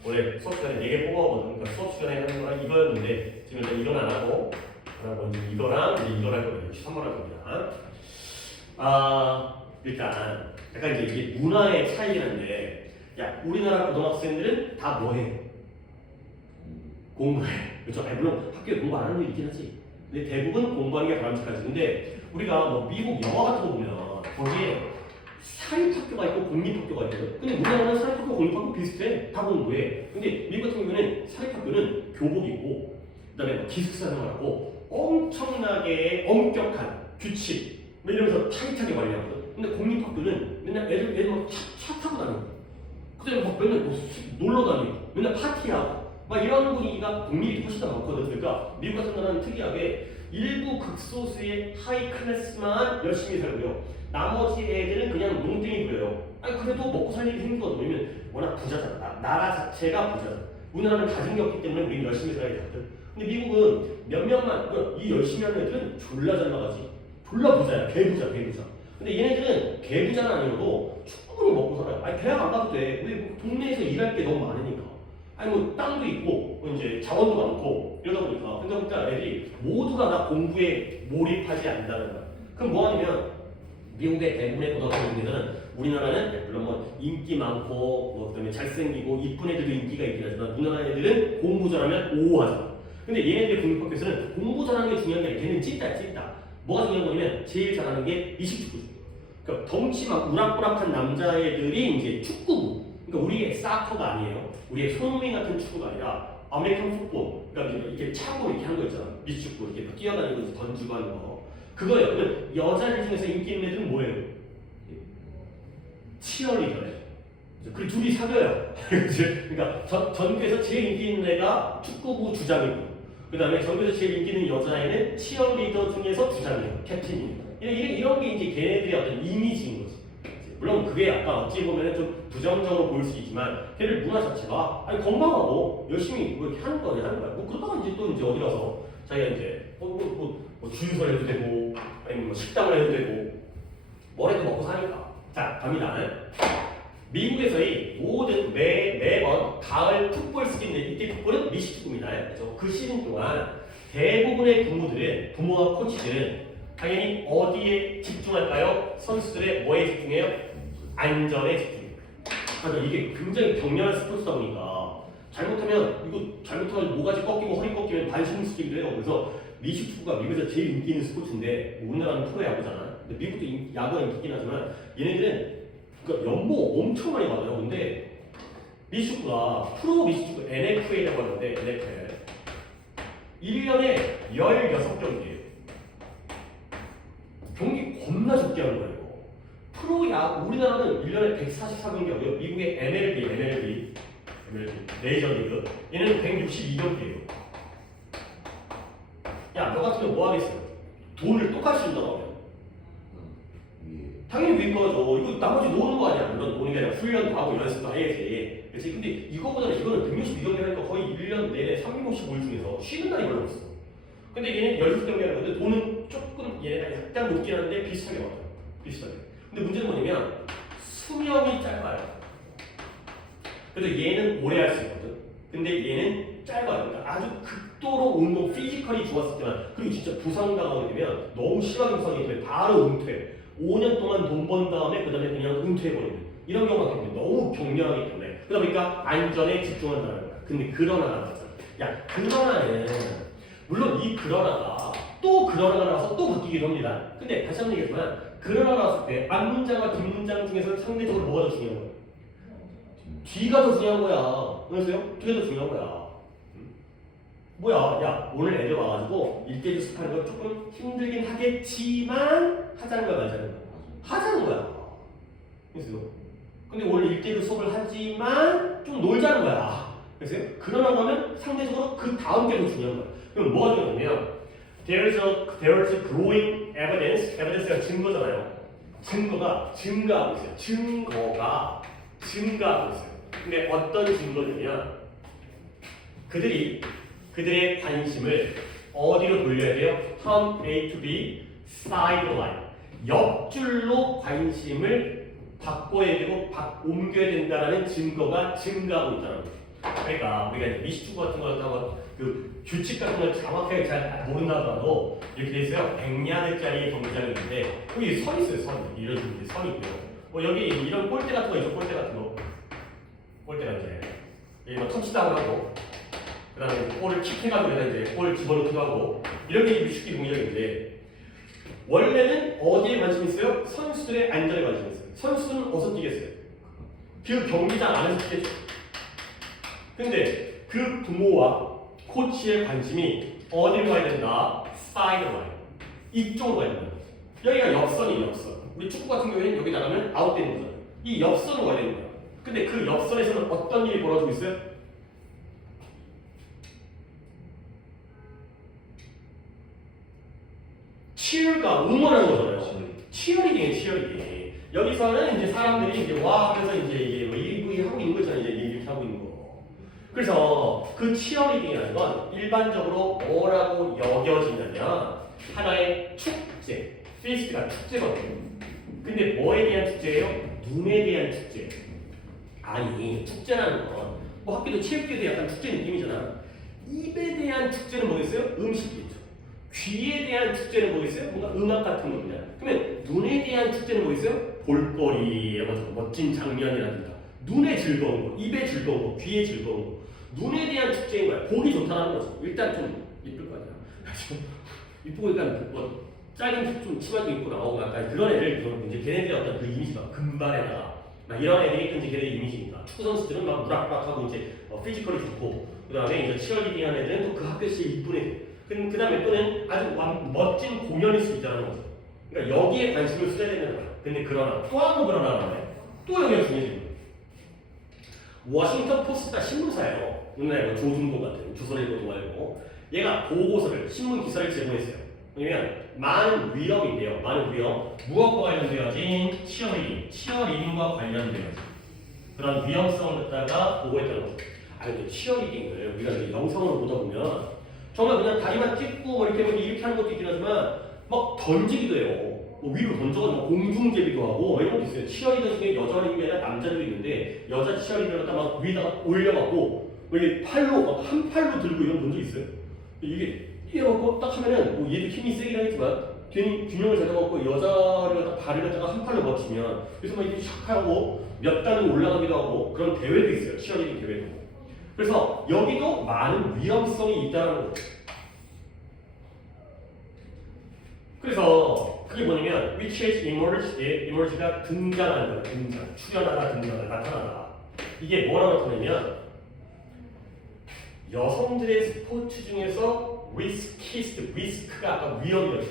원래 수업 시간에 4개 뽑아오거든. 그러니까 수업 시간에 하는 거랑 이거였는데 지금 이제 이건 안 하고 먼저 이거랑 이제 이걸 할 거예요. 63번 할 겁니다. 일단 약간 이제 이게 문화의 차이긴 한데 야 우리나라 고등학생들은 다 뭐해? 공부해. 그렇죠? 아니, 물론 학교에 공부 안 하는 거 있긴 하지. 근데 대부분 공부하는 게 바람직하지. 근데 우리가 뭐 미국 영화 같은 거 보면 거기에 사립학교가 있고 공립학교가 있거든. 근데 우리나라는 사립학교, 공립학교 비슷해. 다 공부해. 근데 미국 같은 경우에는 사립학교는 교복 입고 그다음에 뭐 기숙사생활 하고 엄청나게 엄격한 규칙 뭐 이러면서 타이트하게 관리하거든. 근데 공립학교는 맨날 애들 차 타고 다니고 그다음에 막 맨날 뭐 놀러 다니고 맨날 파티하고 막 이런 분위기가 공립이 훨씬 더 많거든. 그러니까 미국 같은 나라는 특이하게 일부 극소수의 하이 클래스만 열심히 살고요. 나머지 애들은 그냥 농땡이 부려요. 아니 그래도 먹고 살기 힘들거든. 왜냐면 워낙 부자잖아. 나라 자체가 부자잖아. 우리나라는 가진 게 없기 때문에 우리는 열심히 살아야 되거든. 근데 미국은 몇 명만 이 열심히 하는 애들은 졸라 잘 나가지. 졸라 부자야. 개부자. 근데 얘네들은 개부자는 아니어도 충분히 먹고 살아요. 아니 대학 안 가도 돼. 왜 동네에서 일할 게 너무 많으니까. 아니 뭐 땅도 있고 뭐 이제 자원도 많고 이러다 보니까 그러니까 애들이 모두가 다 공부에 몰입하지 않는다는 거야. 그럼 뭐 하냐면 미국의 대부분의 고등학생들은 우리나라는 물론 뭐 인기 많고 뭐 그다음에 잘생기고 이쁜 애들도 인기가 있긴 하지만 우리나라 애들은 공부 잘하면 오하잖아. 근데 얘네들의 공립학교에서는 공부 잘하는 게 중요한 게 아니라 걔는 찐따야. 뭐가 중요한 거냐면 제일 잘하는 게 미식축구죠. 그러니까 덩치 막 우락부락한 남자애들이 이제 축구부. 그러니까 우리의 사커가 아니에요. 우리의 손흥민 같은 축구가 아니라 아메리칸 풋볼. 그러니까 이렇게 차고 이렇게 하는 거 있잖아. 미식축구 이렇게 뛰어다니고 던지고 하는 거. 그거예요. 그러면 여자들 중에서 인기 있는 애들은 뭐예요? 치어리더예요. 그리고 둘이 사겨요. 그러니까 전교에서 제일 인기 있는 애가 축구부 주장이고, 그 다음에 전교에서 제일 인기 있는 여자애는 치어리더 중에서 주장이에요. 캡틴이에요. 이런 게 이제 걔네들의 어떤 이미지인 거지. 물론 그게 약간 어찌 보면 좀 부정적으로 보일 수 있지만 걔들 문화 자체가 아니 건강하고 열심히 뭐 이렇게 하는 거야. 뭐 그러다가 이제 또 이제 어디 가서 자기가 이제 뭐 주유소를 해도 되고 아니면 뭐 식당을 해도 되고 뭐래도 먹고 사니까. 자 갑니다. 미국에서의 모든 매번 가을 풋볼 시즌인데 이때 풋볼은 미식축구입니다. 그래서 그 시즌 동안 대부분의 부모와 코치들은 당연히 어디에 집중할까요? 선수들의 뭐에 집중해요? 안전에 집중해요. 그러니까 이게 굉장히 격렬한 스포츠다 보니까 잘못하면 모가지 꺾이고 허리 꺾이면 반신수직도 해요. 그래서 미식축구가 미국에서 제일 인기 있는 스포츠인데 우리나라는 프로야구잖아. 근데 미국도 야구가 인기긴 하지만 얘네들은 그러니까 연봉 엄청 많이 받아요. 근데 미식축구가 프로 미식축구 NFL이라고 하는데 NFL 1년에 16경기예요. 경기 겁나 적게 하는 거예요. 프로야 우리나라는 1년에 144경기 하고요. 미국의 MLB 메이저리그 얘는 162경기예요. 야, 너 같으면 뭐 하겠어요? 돈을 똑같이 준다고 하면 위에 당연히 bil 거죠. 이거 나머지 노는 거 아니야. 물론 노는 게 아니라 훈련도 하고 연습도 해야지. 그렇지? 근데 이거보다는 이거는 162경기 하니까 거의 1년 내내 365일 중에서 쉬는 날이 별로 없어. 근데 얘는 16경기 하는 건데 돈은 조금 얘네가 약간 높긴 한데 비슷하게 맞아요. 비슷하게. 근데 문제는 뭐냐면 수명이 짧아요. 그래서 얘는 오래 할 수 있거든. 근데 얘는 짧아요. 그러니까 아주 극도로 운동, 피지컬이 좋았을 때만 그리고 진짜 부상당하게 되면 너무 심하게 부상이 되면 바로 은퇴. 5년 동안 돈 번 다음에 그 다음에 그냥 은퇴해버리는 이런 경우가 있는데 너무 격렬하기 때문에 그러다 보니까 안전에 집중한다는 거야. 근데 그러나가 나왔잖아. 야, 그러나는 물론 이 그러나가 또 그러나가 나와서 또 바뀌기도 합니다. 근데 다시 한번 얘기했지만 그러나 나왔을 때 앞문장과 뒷문장 중에서 상대적으로 뭐가 더 중요한 거야? 뒤가 더 중요한 거야. 그래서요? 뒤가 더 중요한 거야. 뭐야? 야, 오늘 애들 와가지고 1대1 수업하는 거 조금 힘들긴 하겠지만 하자는 거야, 말자는 거야? 하자는 거야. 그래서요? 근데 오늘 1대1 수업을 하지만 좀 놀자는 거야. 그래서요? 그러나 하면 상대적으로 그 다음 게 더 중요한 거야. 그럼 뭐가 중요하냐면 there's a growing evidence가 증거잖아요. 증거가 증가하고 있어요. 증거가 증가하고 있어요. 근데 어떤 증거냐면 그들의 관심을 어디로 돌려야 돼요? from A to B, sideline. 옆줄로 관심을 바꿔야 되고 옮겨야 된다는 증거가 증가하고 있다는 거죠. 그러니까 우리가 이제 미식축구 같은 거 하다가 그 규칙 같은 걸 정확하게 잘 모른다더라도 이렇게 돼 있어요. 100야드짜리 경기장이 있는데 여기 선 있어요. 선 이런 식으로 선이 있고요. 뭐 여기 이런 골대 같은 거 있죠. 골대 같은 거. 골대가 이제 여기 뭐 터치다운 하고 그다음에 볼을 킥해가지고 이제 볼 집어넣기도 하고 이런 게 미식축구 경기장인데 원래는 어디에 관심 있어요? 선수들의 안전에 관심 있어요. 선수는 어디서 뛰겠어요? 그 경기장 안에서 뛰겠죠. 근데 그 부모와 코치의 관심이 어디로 가야 된다? 사이드라인. 이쪽으로 가야 된다. 여기가 옆선이에요, 옆선. 우리 축구 같은 경우에는 여기 나가면 아웃되는 거잖아요. 이 옆선으로 가야 되는 거야. 근데 그 옆선에서는 어떤 일이 벌어지고 있어요? 치열가 응원하는 거잖아요. 치열이딩이에요, 치열이딩. 여기서는 이제 사람들이 이제 와 하면서 이제 이게 뭐 이렇게 하고 있는 거잖아요. 이제 이렇게 하고 있는 거. 그래서 그 치어리딩이라는 건 일반적으로 뭐라고 여겨지냐면 하나의 축제, 피스트가 축제거든요. 근데 뭐에 대한 축제예요? 눈에 대한 축제. 아니 축제라는 건 뭐 학교도 체육대회도 약간 축제 느낌이잖아. 입에 대한 축제는 뭐겠어요? 음식이겠죠. 귀에 대한 축제는 뭐겠어요? 뭔가 음악 같은 겁니다. 그러면 눈에 대한 축제는 뭐겠어요? 볼거리, 멋진 장면이라든가 눈에 즐거운 거, 입에 즐거운 거, 귀에 즐거운 거. 눈에 대한 축제인 거야. 보기 좋다는 거지. 일단 좀 이쁠 거 아니야. 이쁘고 일단 뭐 짧은 좀 치마 좀 입고 나오고 약간 그런 애들 이제 걔네들의 어떤 그 이미지가 금발에다가 막 이런 애들이 이제 걔네들 이미지니까 축구 선수들은 막 무락무락하고 이제 피지컬이 좋고 그 다음에 이제 치어리딩한 애들은 또 그 학교에서 이쁜 애들. 그 다음에 또는 아주 멋진 공연일 수 있다는 거죠. 그러니까 여기에 관심을 쏟아야 되는 거야. 근데 그러나 또 한 번 그러나 또 여기가 중요해지는 거야. 워싱턴 포스트가 신문사예요. 옛날에 조중동 같은 조선일보도 말고 얘가 보고서를 신문 기사를 제공했어요. 왜냐면 많은 위험인데요. 많은 위험 무엇과 관련되어진 치어리딩과 관련되어진 그런 위험성을 갖다가 보고했다는 거죠. 아 근데 치어리딩을 우리가 이제 영상으로 보다 보면 정말 그냥 다리만 찍고 뭐 이렇게 하는 것도 있긴 하지만 막 던지기도 해요. 뭐 위로 던져가지고 공중제비도 하고 이런 것도 있어요. 치어리더 중에 여자는 게 아니라 남자도 있는데 여자 치어리더를 갖다 막 위에다가 올려갖고 이게 팔로 막 한 팔로 들고 이런 본 적 있어요? 이게 이러고 딱 하면은 뭐 얘도 힘이 세긴 하겠지만 괜히 균형을 잡아갖고 여자를 갖다 발을 갖다가 한 팔로 버티면 그래서 막 이렇게 샥 하고 몇 단을 올라가기도 하고 그런 대회도 있어요. 치어리딩 대회도. 그래서 여기도 많은 위험성이 있다는 거죠. 그래서 그게 뭐냐면 which has emerged, emerge가 등장하는 거야. 등장, 출현하다, 등장하다, 나타나다. 이게 뭐라고 나타내면 여성들의 스포츠 중에서 리스크가 아까 위험이었죠.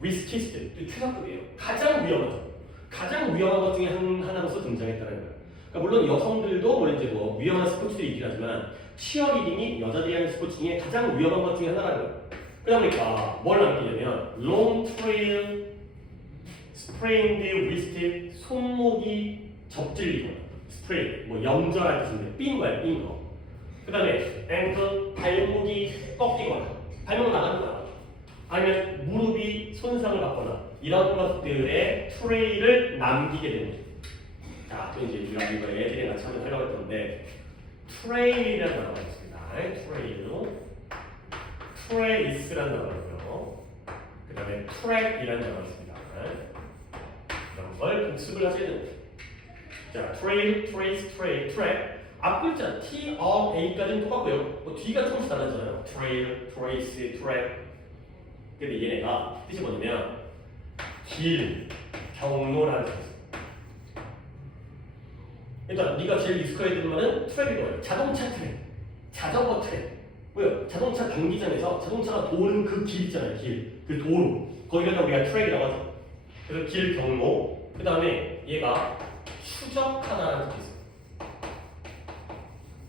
리스키스트 최상급이에요. 가장 위험하죠. 가장 위험한 것 중에 하나로서 등장했다는 거예요. 그러니까 물론 여성들도 뭐 이제 뭐 위험한 스포츠들이 있긴 하지만 치어리딩이 여자들이 하는 스포츠 중에 가장 위험한 것 중에 하나라는 거예요. 그러다 보니까 뭘 남기냐면 long trail sprained wrist 손목이 접질리거나 sprain 뭐 염절할 뜻인데 삔 거야 삔 거. 그 다음에 ankle 발목이 꺾이거나 발목 나가는 거야. 아니면 무릎이 손상을 받거나 이런 것들의 트레이를 남기게 되는 거죠. 자, 또 이제 우리가 이거 애들이랑 같이 한번 하려고 했던데 트레이라는 단어가 있습니다. 트레이스라는 단어가 있고요. 그 다음에 트랙이라는 단어가 있습니다. 이런 걸 복습을 하셔야 됩니다. 자, 트랙 앞글자 T-R-A까지는 똑같고요. 뭐 뒤가 조금씩 달라지잖아요. 트레이스, 트랙. 근데 얘네가 뜻이 뭐냐면 길, 경로라는 뜻이 있어요. 일단 네가 제일 익숙하게 들은 말은 트랙이 뭐예요? 자동차 트랙, 자전거 트랙. 뭐요? 자동차 경기장에서 자동차가 도는 그 길 있잖아요. 그 도로. 거기가 우리가 트랙이라고 하죠. 그래서 길, 경로. 그 다음에 얘가 추적하다라는 뜻이 있어요.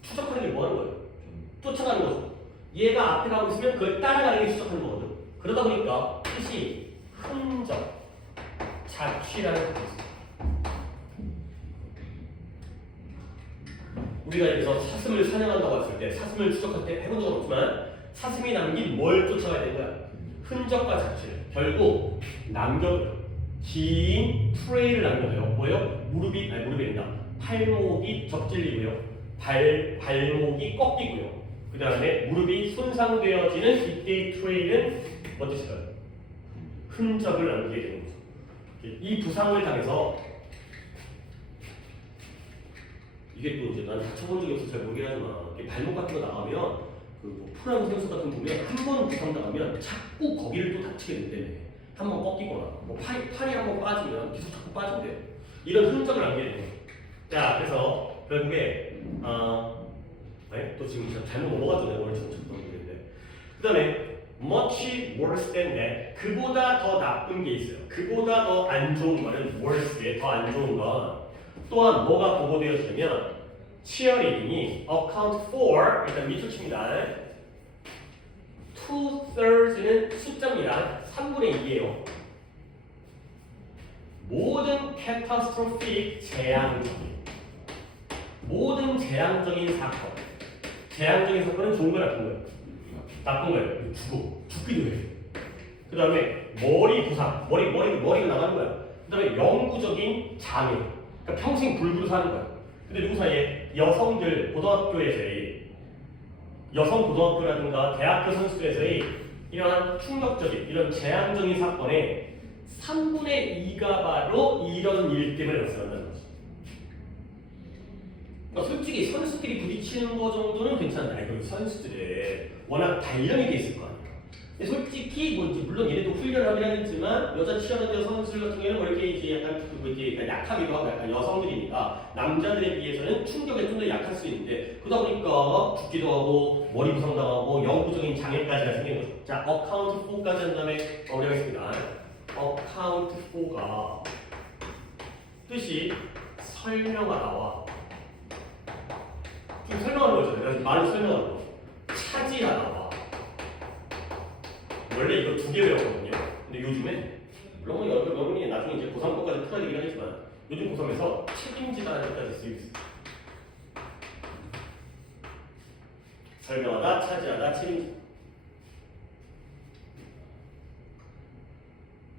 추적하는 게 뭐 하는 거예요? 쫓아가는 거죠. 얘가 앞에 가고 있으면 그걸 따라가는 게 추적하는 거거든. 그러다 보니까 뜻이 흔적, 자취라는 뜻이 있어요. 우리가 여기서 사슴을 사냥한다고 했을 때 사슴을 추적할 때 해본 적은 없지만 사슴이 남긴 뭘 쫓아가야 되는 거야? 흔적과 자취를 결국 남겨둬요. 긴 트레이를 남겨둬요. 뭐예요? 무릎이 아니라 팔목이 접질리고요. 발목이 꺾이고요. 그 다음에 무릎이 손상되어지는 이때의 트레이는 뭐 뜻일까요? 흔적을 남기게 되는 거죠. 이 부상을 당해서 이게 또 이제 난 다쳐본 적이 없어서 잘 모르긴 하지만 발목 같은 거 나가면 그뭐 프라임 생수 같은 거 보면 한 번 부상 당하면 자꾸 거기를 또 다치게 된다며. 한 번 꺾이거나 뭐 팔이 한 번 빠지면 계속 자꾸 빠진대요. 이런 흔적을 남기게 되는 거죠. 자, 그래서 결국에 또 지금 제가 잘못 넘어가죠. 내가 오늘 지금 모르겠는데. 그 다음에 much worse than that. 그보다 더 나쁜 게 있어요. 그보다 더 안 좋은 거는 worse에 더 안 좋은 건 또한 뭐가 보고되었냐면 치어리딩이 account for 일단 밑줄 칩니다. 2/3는 숫자입니다. 3분의 2예요. 모든 catastrophic 모든 재앙적인 사건. 재앙적인 사건은 좋은 거야, 나쁜 거야? 나쁜 거예요. 죽기도 해. 그 다음에 머리 부상, 머리가 나가는 거야. 그 다음에 영구적인 장애. 그러니까 평생 불구로 사는 거야. 근데 누구 사이에 여성들 고등학교에서의 여성 고등학교라든가 대학교 선수들에서의 이러한 충격적인 이런 재앙적인 사건의 3분의 2가 바로 이런 일 때문에 발생한다는 거지. 그러니까 솔직히 선수들이 부딪히는 거 정도는 괜찮다. 그 선수들의 워낙 단련이 돼 있을 거 아니야. 근데 솔직히 뭐 물론 얘네도 훈련을 하긴 하겠지만 여자 치어리더 선수들 같은 경우는 뭐 이렇게 이제 약간 뭐 이렇게 약하기도 하고 약간 여성들이니까 남자들에 비해서는 충격에 좀 더 약할 수 있는데 그러다 보니까 죽기도 하고 머리 부상 당하고 영구적인 장애까지가 생기는 거죠. 자, account for까지 한 다음에 어려겠습니다. account for가 뜻이 설명하다와 좀 설명하는 거죠. 내가 말을 설명하는 거. 차지하다와 원래 이거 2개 외웠거든요. 근데 요즘에 물론 여러분이 나중에 이제 고3 거까지 풀어야 되긴 하겠지만 요즘 고3에서 책임지다라는 뜻까지 쓰이고 있어요. 설명하다, 차지하다, 책임지다.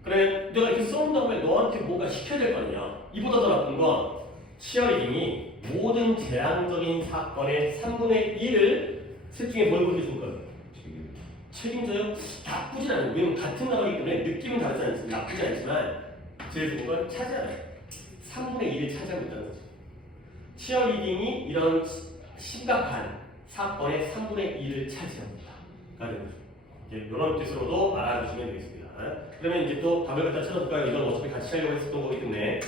그래, 내가 이렇게 써온 다음에 너한테 뭔가 시켜야 될 거 아니냐. 이보다 더 나쁜 건 치어리딩이 모든 재앙적인 사건의 3분의 1을 셋 중에 뭘 보여줄 거예요? 책임져요? 나쁘진 않아요. 왜냐면 같은 단어이기 때문에 느낌은 다르지 않습니다. 나쁘지 않지만 제일 좋은 건 차지하나요? 3분의 1을 차지하고 있다는 거죠. 치어리딩이 이런 심각한 사건의 3분의 1을 차지하고 있다. 이런 뜻으로도 알아주시면 되겠습니다. 그러면 이제 또 답을 갖다 찾아볼까요? 이건 어차피 같이 하려고 했었던 거기 때문에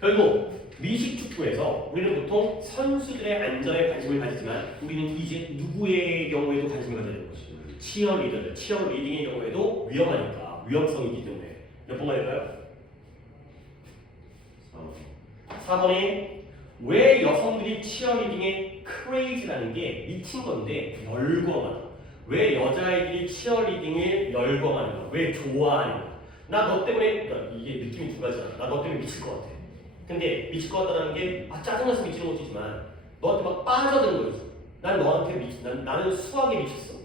결국 미식 축구에서 우리는 보통 선수들의 안전에 관심을 가지지만 우리는 이제 누구의 경우에도 관심을 가져야 되는 거지. 치어리더들, 치어리딩의 경우에도 위험하니까 위험성이 있기 때문에 몇 번만 할까요? 4번이 왜 여성들이 치어리딩에 크레이지라는 게 미친 건데 열광하는 왜 여자아이들이 치어리딩을 열광하는가? 왜 좋아하는가? 나 너 때문에 그러니까 이게 느낌이 두 가지잖아. 나 너 때문에 미칠 것 같아. 근데 미칠 것 같다는 게 짜증나서 미치는 것도 있지만 너한테 막 빠져드는 거지. 난 너한테 나는 수학에 미쳤어.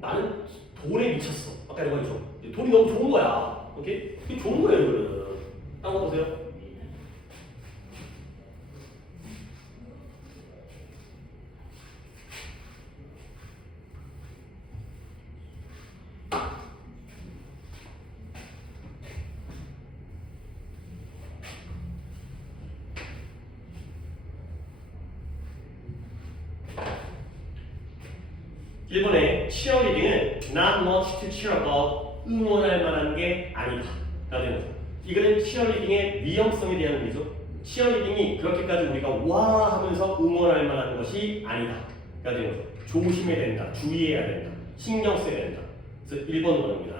나는 돈에 미쳤어. 아까 이거 있죠. 돈이 너무 좋은 거야. 오케이? 이게 좋은 거예요, 이거는. 딴거 보세요. 일본의 치어리딩은 not much to cheer about 응원할 만한 게 아니다. 라는 거죠. 이거는 치어리딩의 위험성에 대한 의미죠. 치어리딩이 그렇게까지 우리가 와 하면서 응원할 만한 것이 아니다. 라는 거죠. 조심해야 된다. 주의해야 된다. 신경 써야 된다. 그래서 1번 원입니다.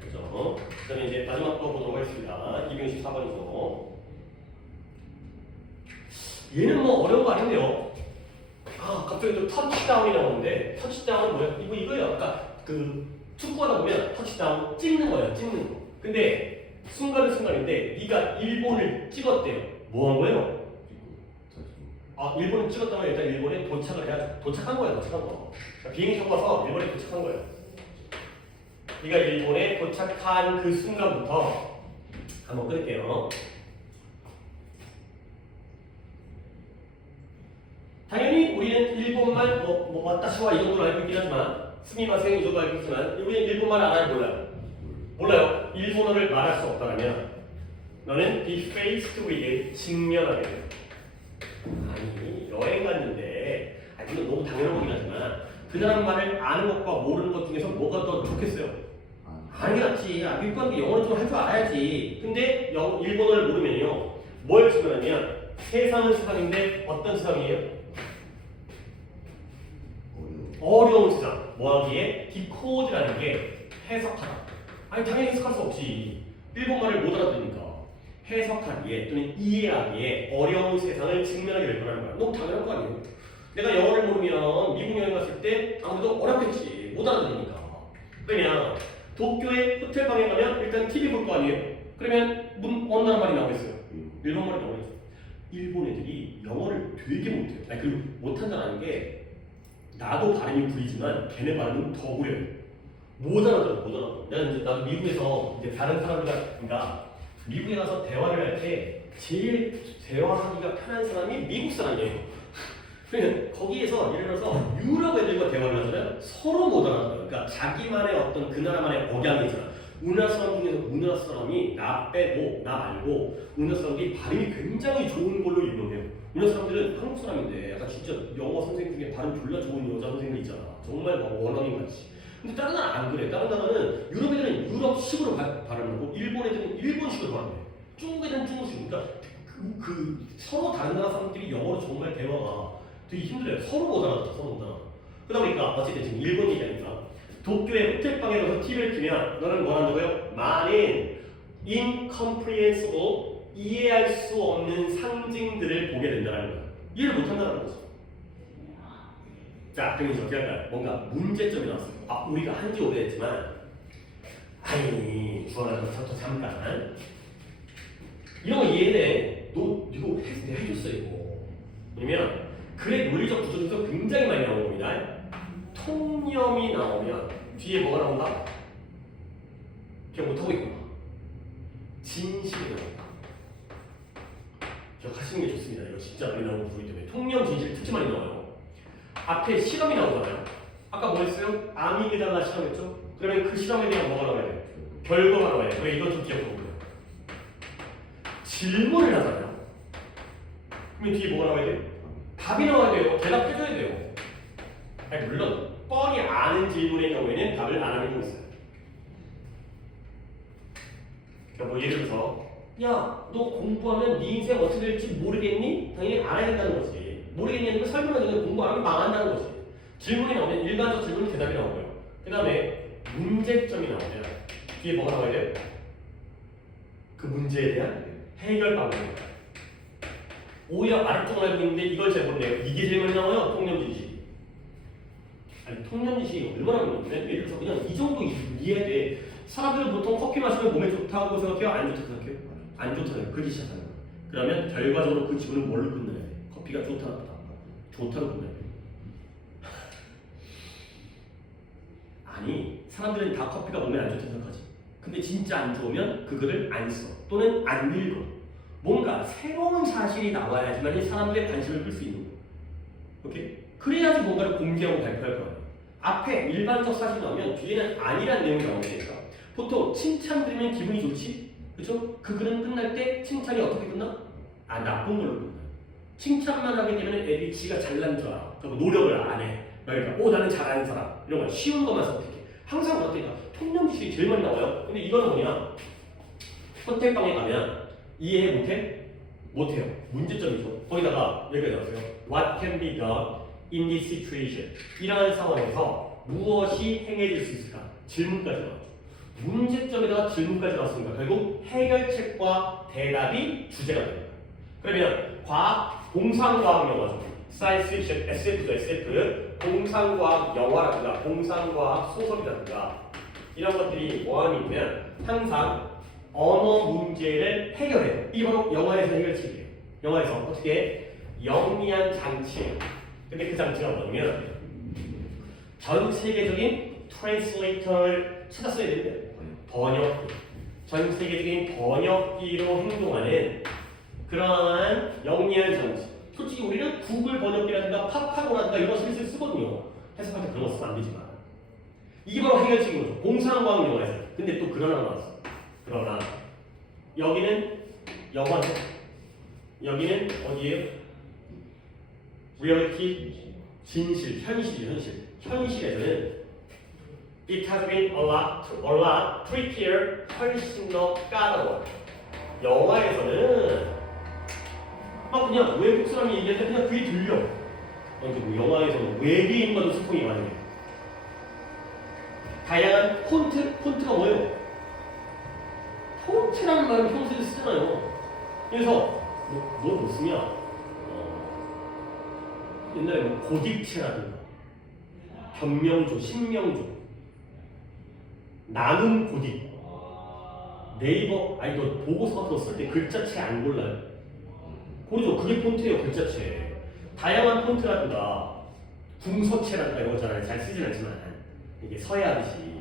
그죠? 그 다음에 이제 마지막 거 보도록 하겠습니다. 264번이죠. 얘는 뭐 어려운 거 아닌데요. 아, 갑자기 또 터치다운이 나오는데 터치다운은 뭐야? 이거예요. 아까 그 축구하다 보면 터치다운 찍는 거예요. 찍는 거. 근데 순간은 순간인데 네가 일본을 찍었대요. 뭐 한 거예요? 아, 일본을 찍었다면 일단 일본에 도착을 해야죠. 도착한 거예요. 도착한 거. 그러니까 비행기 타고 와서 일본에 도착한 거예요. 네가 일본에 도착한 그 순간부터 한번 끊을게요. 당연히 우리는 일본말 왔다시와 이 정도로 알고 있긴 하지만 스미마셍 이 정도 알고 있지만 우리는 일본말을 알아요? 몰라요? 몰라요. 일본어를 말할 수 없다면 너는 be faced with 직면하게 돼요. 아니 여행 갔는데 이건 너무 당연한 거긴 하지만 그 나라 말을 아는 것과 모르는 것 중에서 뭐가 더 좋겠어요? 아는 게 낫지. 미국 가는 게 영어를 좀 할 줄 알아야지. 근데 일본어를 모르면요 뭘 직면하냐면 세상은 세상인데 어떤 세상이에요? 어려운 세상. 뭐하기에? 디코드라는 게 해석하다. 아니 당연히 해석할 수 없지. 일본말을 못 알아들으니까. 해석하기에 또는 이해하기에 어려운 세상을 직면하게 될 거라는 거야. 너무 당연한 거 아니에요? 내가 영어를 모르면 미국 여행 갔을 때 아무래도 어렵겠지. 못 알아들으니까. 그냥 도쿄에 호텔 방에 가면 일단 TV 볼 거 아니에요? 그러면 어느 나라 말이 나오겠어요? 일본 말이 나오겠죠. 일본 애들이 영어를 되게 못해요. 아니 그리고 못한다는 게 나도 발음이 구리지만 걔네 발음은 더 구려요. 못 알아들어, 못 알아들어. 내가 이제 나도 미국에서 이제 다른 사람들과 그러니까 미국에 가서 대화를 할 때 제일 대화하기가 편한 사람이 미국 사람이에요. 그러니까 거기에서 예를 들어서 유럽 애들과 대화를 하잖아요. 서로 못 알아들어요. 그러니까 자기만의 어떤 그 나라만의 억양이 있잖아. 우리나라 사람 중에서 우리나라 사람이 나 빼고 나 말고 우리나라 사람들이 발음이 굉장히 좋은 걸로 유명해요. 우리나라 사람들은 한국 사람인데 약간 진짜 영어 선생님 중에 발음 졸라 좋은 여자 선생님 있잖아. 정말 막 원어민 같이. 근데 다른 나라 안 그래. 다른 나라는 유럽 애들은 유럽식으로 발음하고 일본 애들은 일본식으로 발음해. 중국 애들은 중국식. 그러니까 서로 다른 나라 사람들이 영어로 정말 대화가 되게 힘들어요. 서로 못 알아듣어. 서로 못 알아듣어. 그러다 보니까 어쨌든 지금 일본 얘기하니까 도쿄의 호텔방에 가서 TV를 키면 너는 뭐 한다고요? 많은 incomprehensible 이해할 수 없는 상징들을 보게 된다는 거야. 이해를 못한다는 거지. 자, 그럼 이제 어떻게 할까요? 뭔가 문제점이 나왔어요. 아, 우리가 한지 오래됐지만 아니 주원아 저부터 잠깐 이런 거 이해돼. 너 이거 내가 해줬어 이거. 왜냐면 글의 논리적 구조 중에서 굉장히 많이 나오는 겁니다. 통념이 나오면 뒤에 뭐가 나온다? 기억 못하고 있구나. 진실이 나온다. 기억하시는 게 좋습니다. 이거 진짜 많이 나오는 부분이기 때문에 통념, 진실 특히 많이 나와요. 앞에 실험이 나오잖아요. 아까 뭐 했어요? 아미그달라 실험했죠? 그러면 그 실험에 대한 뭐가 나와야 돼요? 결과가 나와야 돼요. 그래 이건 좀 기억해보고요. 질문을 하잖아요. 그러면 뒤에 뭐가 나와야 돼요? 답이 나와야 돼요. 대답해줘야 돼요. 아니, 물론 뻔히 아는 질문의 경우에는 답을 안 하는 경우 있어요. 그러니까 뭐 예를 들어서 야, 너 공부하면 네 인생 어떻게 될지 모르겠니? 당연히 알아야겠다는 거지. 모르겠냐는 걸 설명하기 전에 공부 안 하면 망한다는 거지. 질문이 나오면 일반적 질문은 대답이 나오고요. 그 다음에 문제점이 나오면 뒤에 뭐가 나와야 돼요? 그 문제에 대한 해결 방법입니다. 오히려 아래쪽을 알고 있는데 이걸 잘 모르네요. 이게 제일 많이 나와요. 통념지식이. 아니 통념지식이 얼마나 많은데? 예를 들어서 그냥 이 정도 이해해야 돼. 사람들은 보통 커피 마시면 몸에 좋다고 생각해요? 안 좋다고 생각해요? 안 좋다고 그렇게 시작하는 거예요. 그러면 결과적으로 그 지문은 뭘로 끝내야 돼? 커피가 좋다 나쁘다. 좋다로 끝내야 돼. 아니 사람들은 다 커피가 몸에 안 좋다고 생각하지. 근데 진짜 안 좋으면 그거를 안 써. 또는 안 읽어. 뭔가 새로운 사실이 나와야지만 이 사람들의 관심을 끌 수 있는 거예요. 오케이? 그래야지 뭔가를 공개하고 발표할 거예요. 앞에 일반적 사실이 나오면 뒤에는 아니란 내용이 나오니까 보통 칭찬 들으면 기분이 좋지? 그렇죠? 그 글은 끝날 때 칭찬이 어떻게 끝나? 아 나쁜 걸로 끝나. 칭찬만 하게 되면 애들이 지가 잘난 줄 알아. 그리고 노력을 안 해. 그러니까 나는 잘하는 사람 이런 거 쉬운 것만 선택해. 항상 그렇다니까 통념지식이 제일 많이 나와요. 근데 이거는 뭐냐? 선택방에 가면 이해 못해? 못해요. 문제점이죠. 거기다가 여기가 나오세요. What can be done in this situation? 이러한 상황에서 무엇이 행해질 수 있을까? 질문까지 나왔죠. 문제점에다가 질문까지 나왔으니까 결국 해결책과 대답이 주제가 됩니다. 그러면 과학, 공상과학 영화죠. 사이언스 픽션, SF죠, SF. 공상과학 영화라든가 공상과학 소설이라든가 이런 것들이 뭐하냐면 항상 언어 문제를 해결해요. 이게 바로 영화에서 해결책이에요. 영화에서 어떻게 영리한 장치예요. 근데 그 장치가 뭐냐면 전 세계적인 트랜스레이터를 찾았어야 되는데 번역기. 전 세계적인 번역기로 행동하는 그러한 영리한 장치. 솔직히 우리는 구글 번역기라든가 파파고라든가 이런 거 슬슬 쓰거든요. 해석할 때 그런 거 쓰면 안 되지만 이게 바로 해결책인 거죠. 공상과학 영화에서. 근데 또 그러나 나왔어. 그러나 여기는 영화죠. 여기는 어디예요? 리얼리티, 진실, 현실. 현실에서는 it has been a lot trickier, 훨씬 더 까다로워. 영화에서는 막 그냥 외국 사람이 얘기할 때 그냥 귀에 들려. 뭐 영화에서는 외계인과도 소통이 가능해. 다양한 폰트가 뭐예요? 폰트라는 말은 평소에 쓰잖아요. 그래서 뭘 못 쓰냐? 옛날에 뭐 고딕체라든가 변명조, 신명조, 나눔 고딕, 네이버 아이돌 보고서 같은 거 쓸 때 글자체 안 골라요? 고르죠. 그게 폰트예요. 글자체. 다양한 폰트라든가 궁서체라든가 이런 거잖아요. 잘 쓰진 않지만 이게 서해하듯이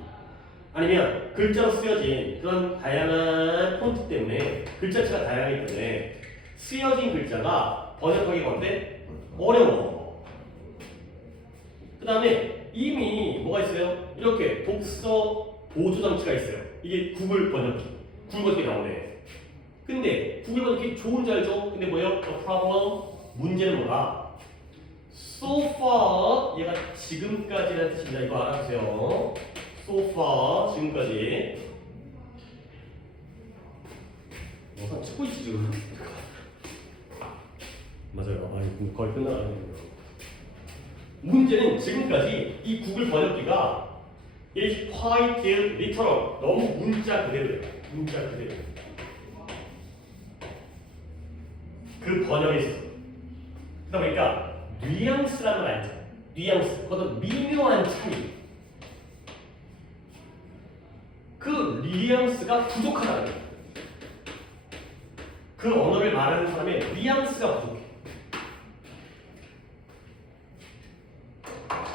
아니면 글자로 쓰여진 그런 다양한 폰트 때문에 글자체가 다양하기 때문에 쓰여진 글자가 번역하기가 어때? 어려워. 그 다음에 이미 뭐가 있어요? 이렇게 독서 보조 장치가 있어요. 이게 구글 번역기. 구글 번역기 나오네. 근데 구글 번역기 좋은 줄 알죠? 근데 뭐예요? The problem. 문제는 뭐가? So far. 얘가 지금까지라는 뜻입니다. 이거 알아보세요. So far. 지금까지. 뭐가 찍고 있지 지금? 맞아요. 아니 거의 끝나가는 문제는 지금까지 이 구글 번역기가 is quite literal. 너무 문자 그대로예요. 문자 그대로. 그 번역이 있어. 그러다 보니까 뉘앙스라는 걸 알죠. 뉘앙스. 그것도 미묘한 차이. 그 뉘앙스가 부족하다는 거예요. 그 언어를 말하는 사람의 뉘앙스가 부족해.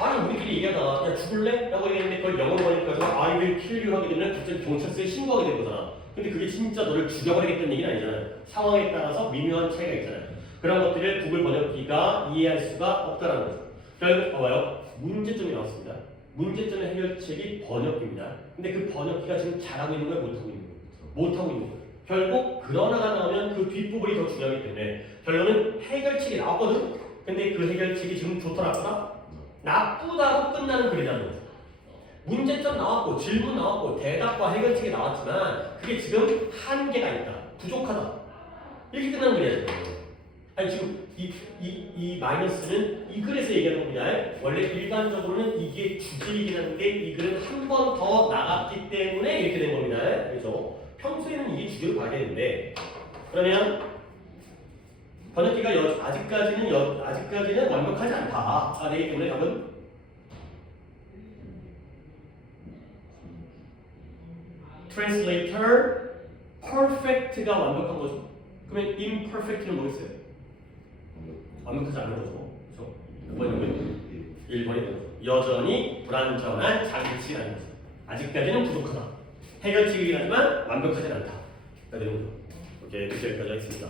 아니 우리끼리 얘기하다가 야 죽을래? 라고 얘기했는데 그걸 영어로 번역해서 I will kill you 하게 되면 갑자기 경찰서에 신고하게 된 거잖아. 근데 그게 진짜 너를 죽여버리겠다는 얘기는 아니잖아요. 상황에 따라서 미묘한 차이가 있잖아요. 그런 것들을 구글 번역기가 이해할 수가 없다는 거죠. 결국 봐봐요. 문제점이 나왔습니다. 문제점의 해결책이 번역기입니다. 근데 그 번역기가 지금 잘하고 있는 거야? 못하고 있는 거야? 못하고 있는 거야. 결국 그러나가 나오면 그 뒷부분이 더 중요하기 때문에 결론은 해결책이 나왔거든? 근데 그 해결책이 지금 좋다 나쁘다? 나쁘다고 끝나는 글이라는 거죠. 문제점 나왔고 질문 나왔고 대답과 해결책이 나왔지만 그게 지금 한계가 있다. 부족하다. 이렇게 끝나는 거냐. 아니 지금 이 마이너스는 이 글에서 얘기하는 겁니다. 원래 일반적으로는 이게 주질이긴 한데 이 글은 한 번 더 나갔기 때문에 이렇게 된 겁니다. 그렇죠? 평소에는 이게 주제로 가야 되는데 그러면 번역기가 아직까지는 완벽하지 않다. 되기 때문에 답은 translator perfect가 완벽한 거죠. 그러면 imperfect는 뭐겠어요? 완벽하지 않은 거죠. 그렇죠? 9번이면 1번이 되는 거죠. 여전히 불완전한 자기치라는 거죠. 아직까지는 부족하다. 해결책이긴 하지만 완벽하지 않다. 되는 거죠. 오케이, 여기까지 하겠습니다.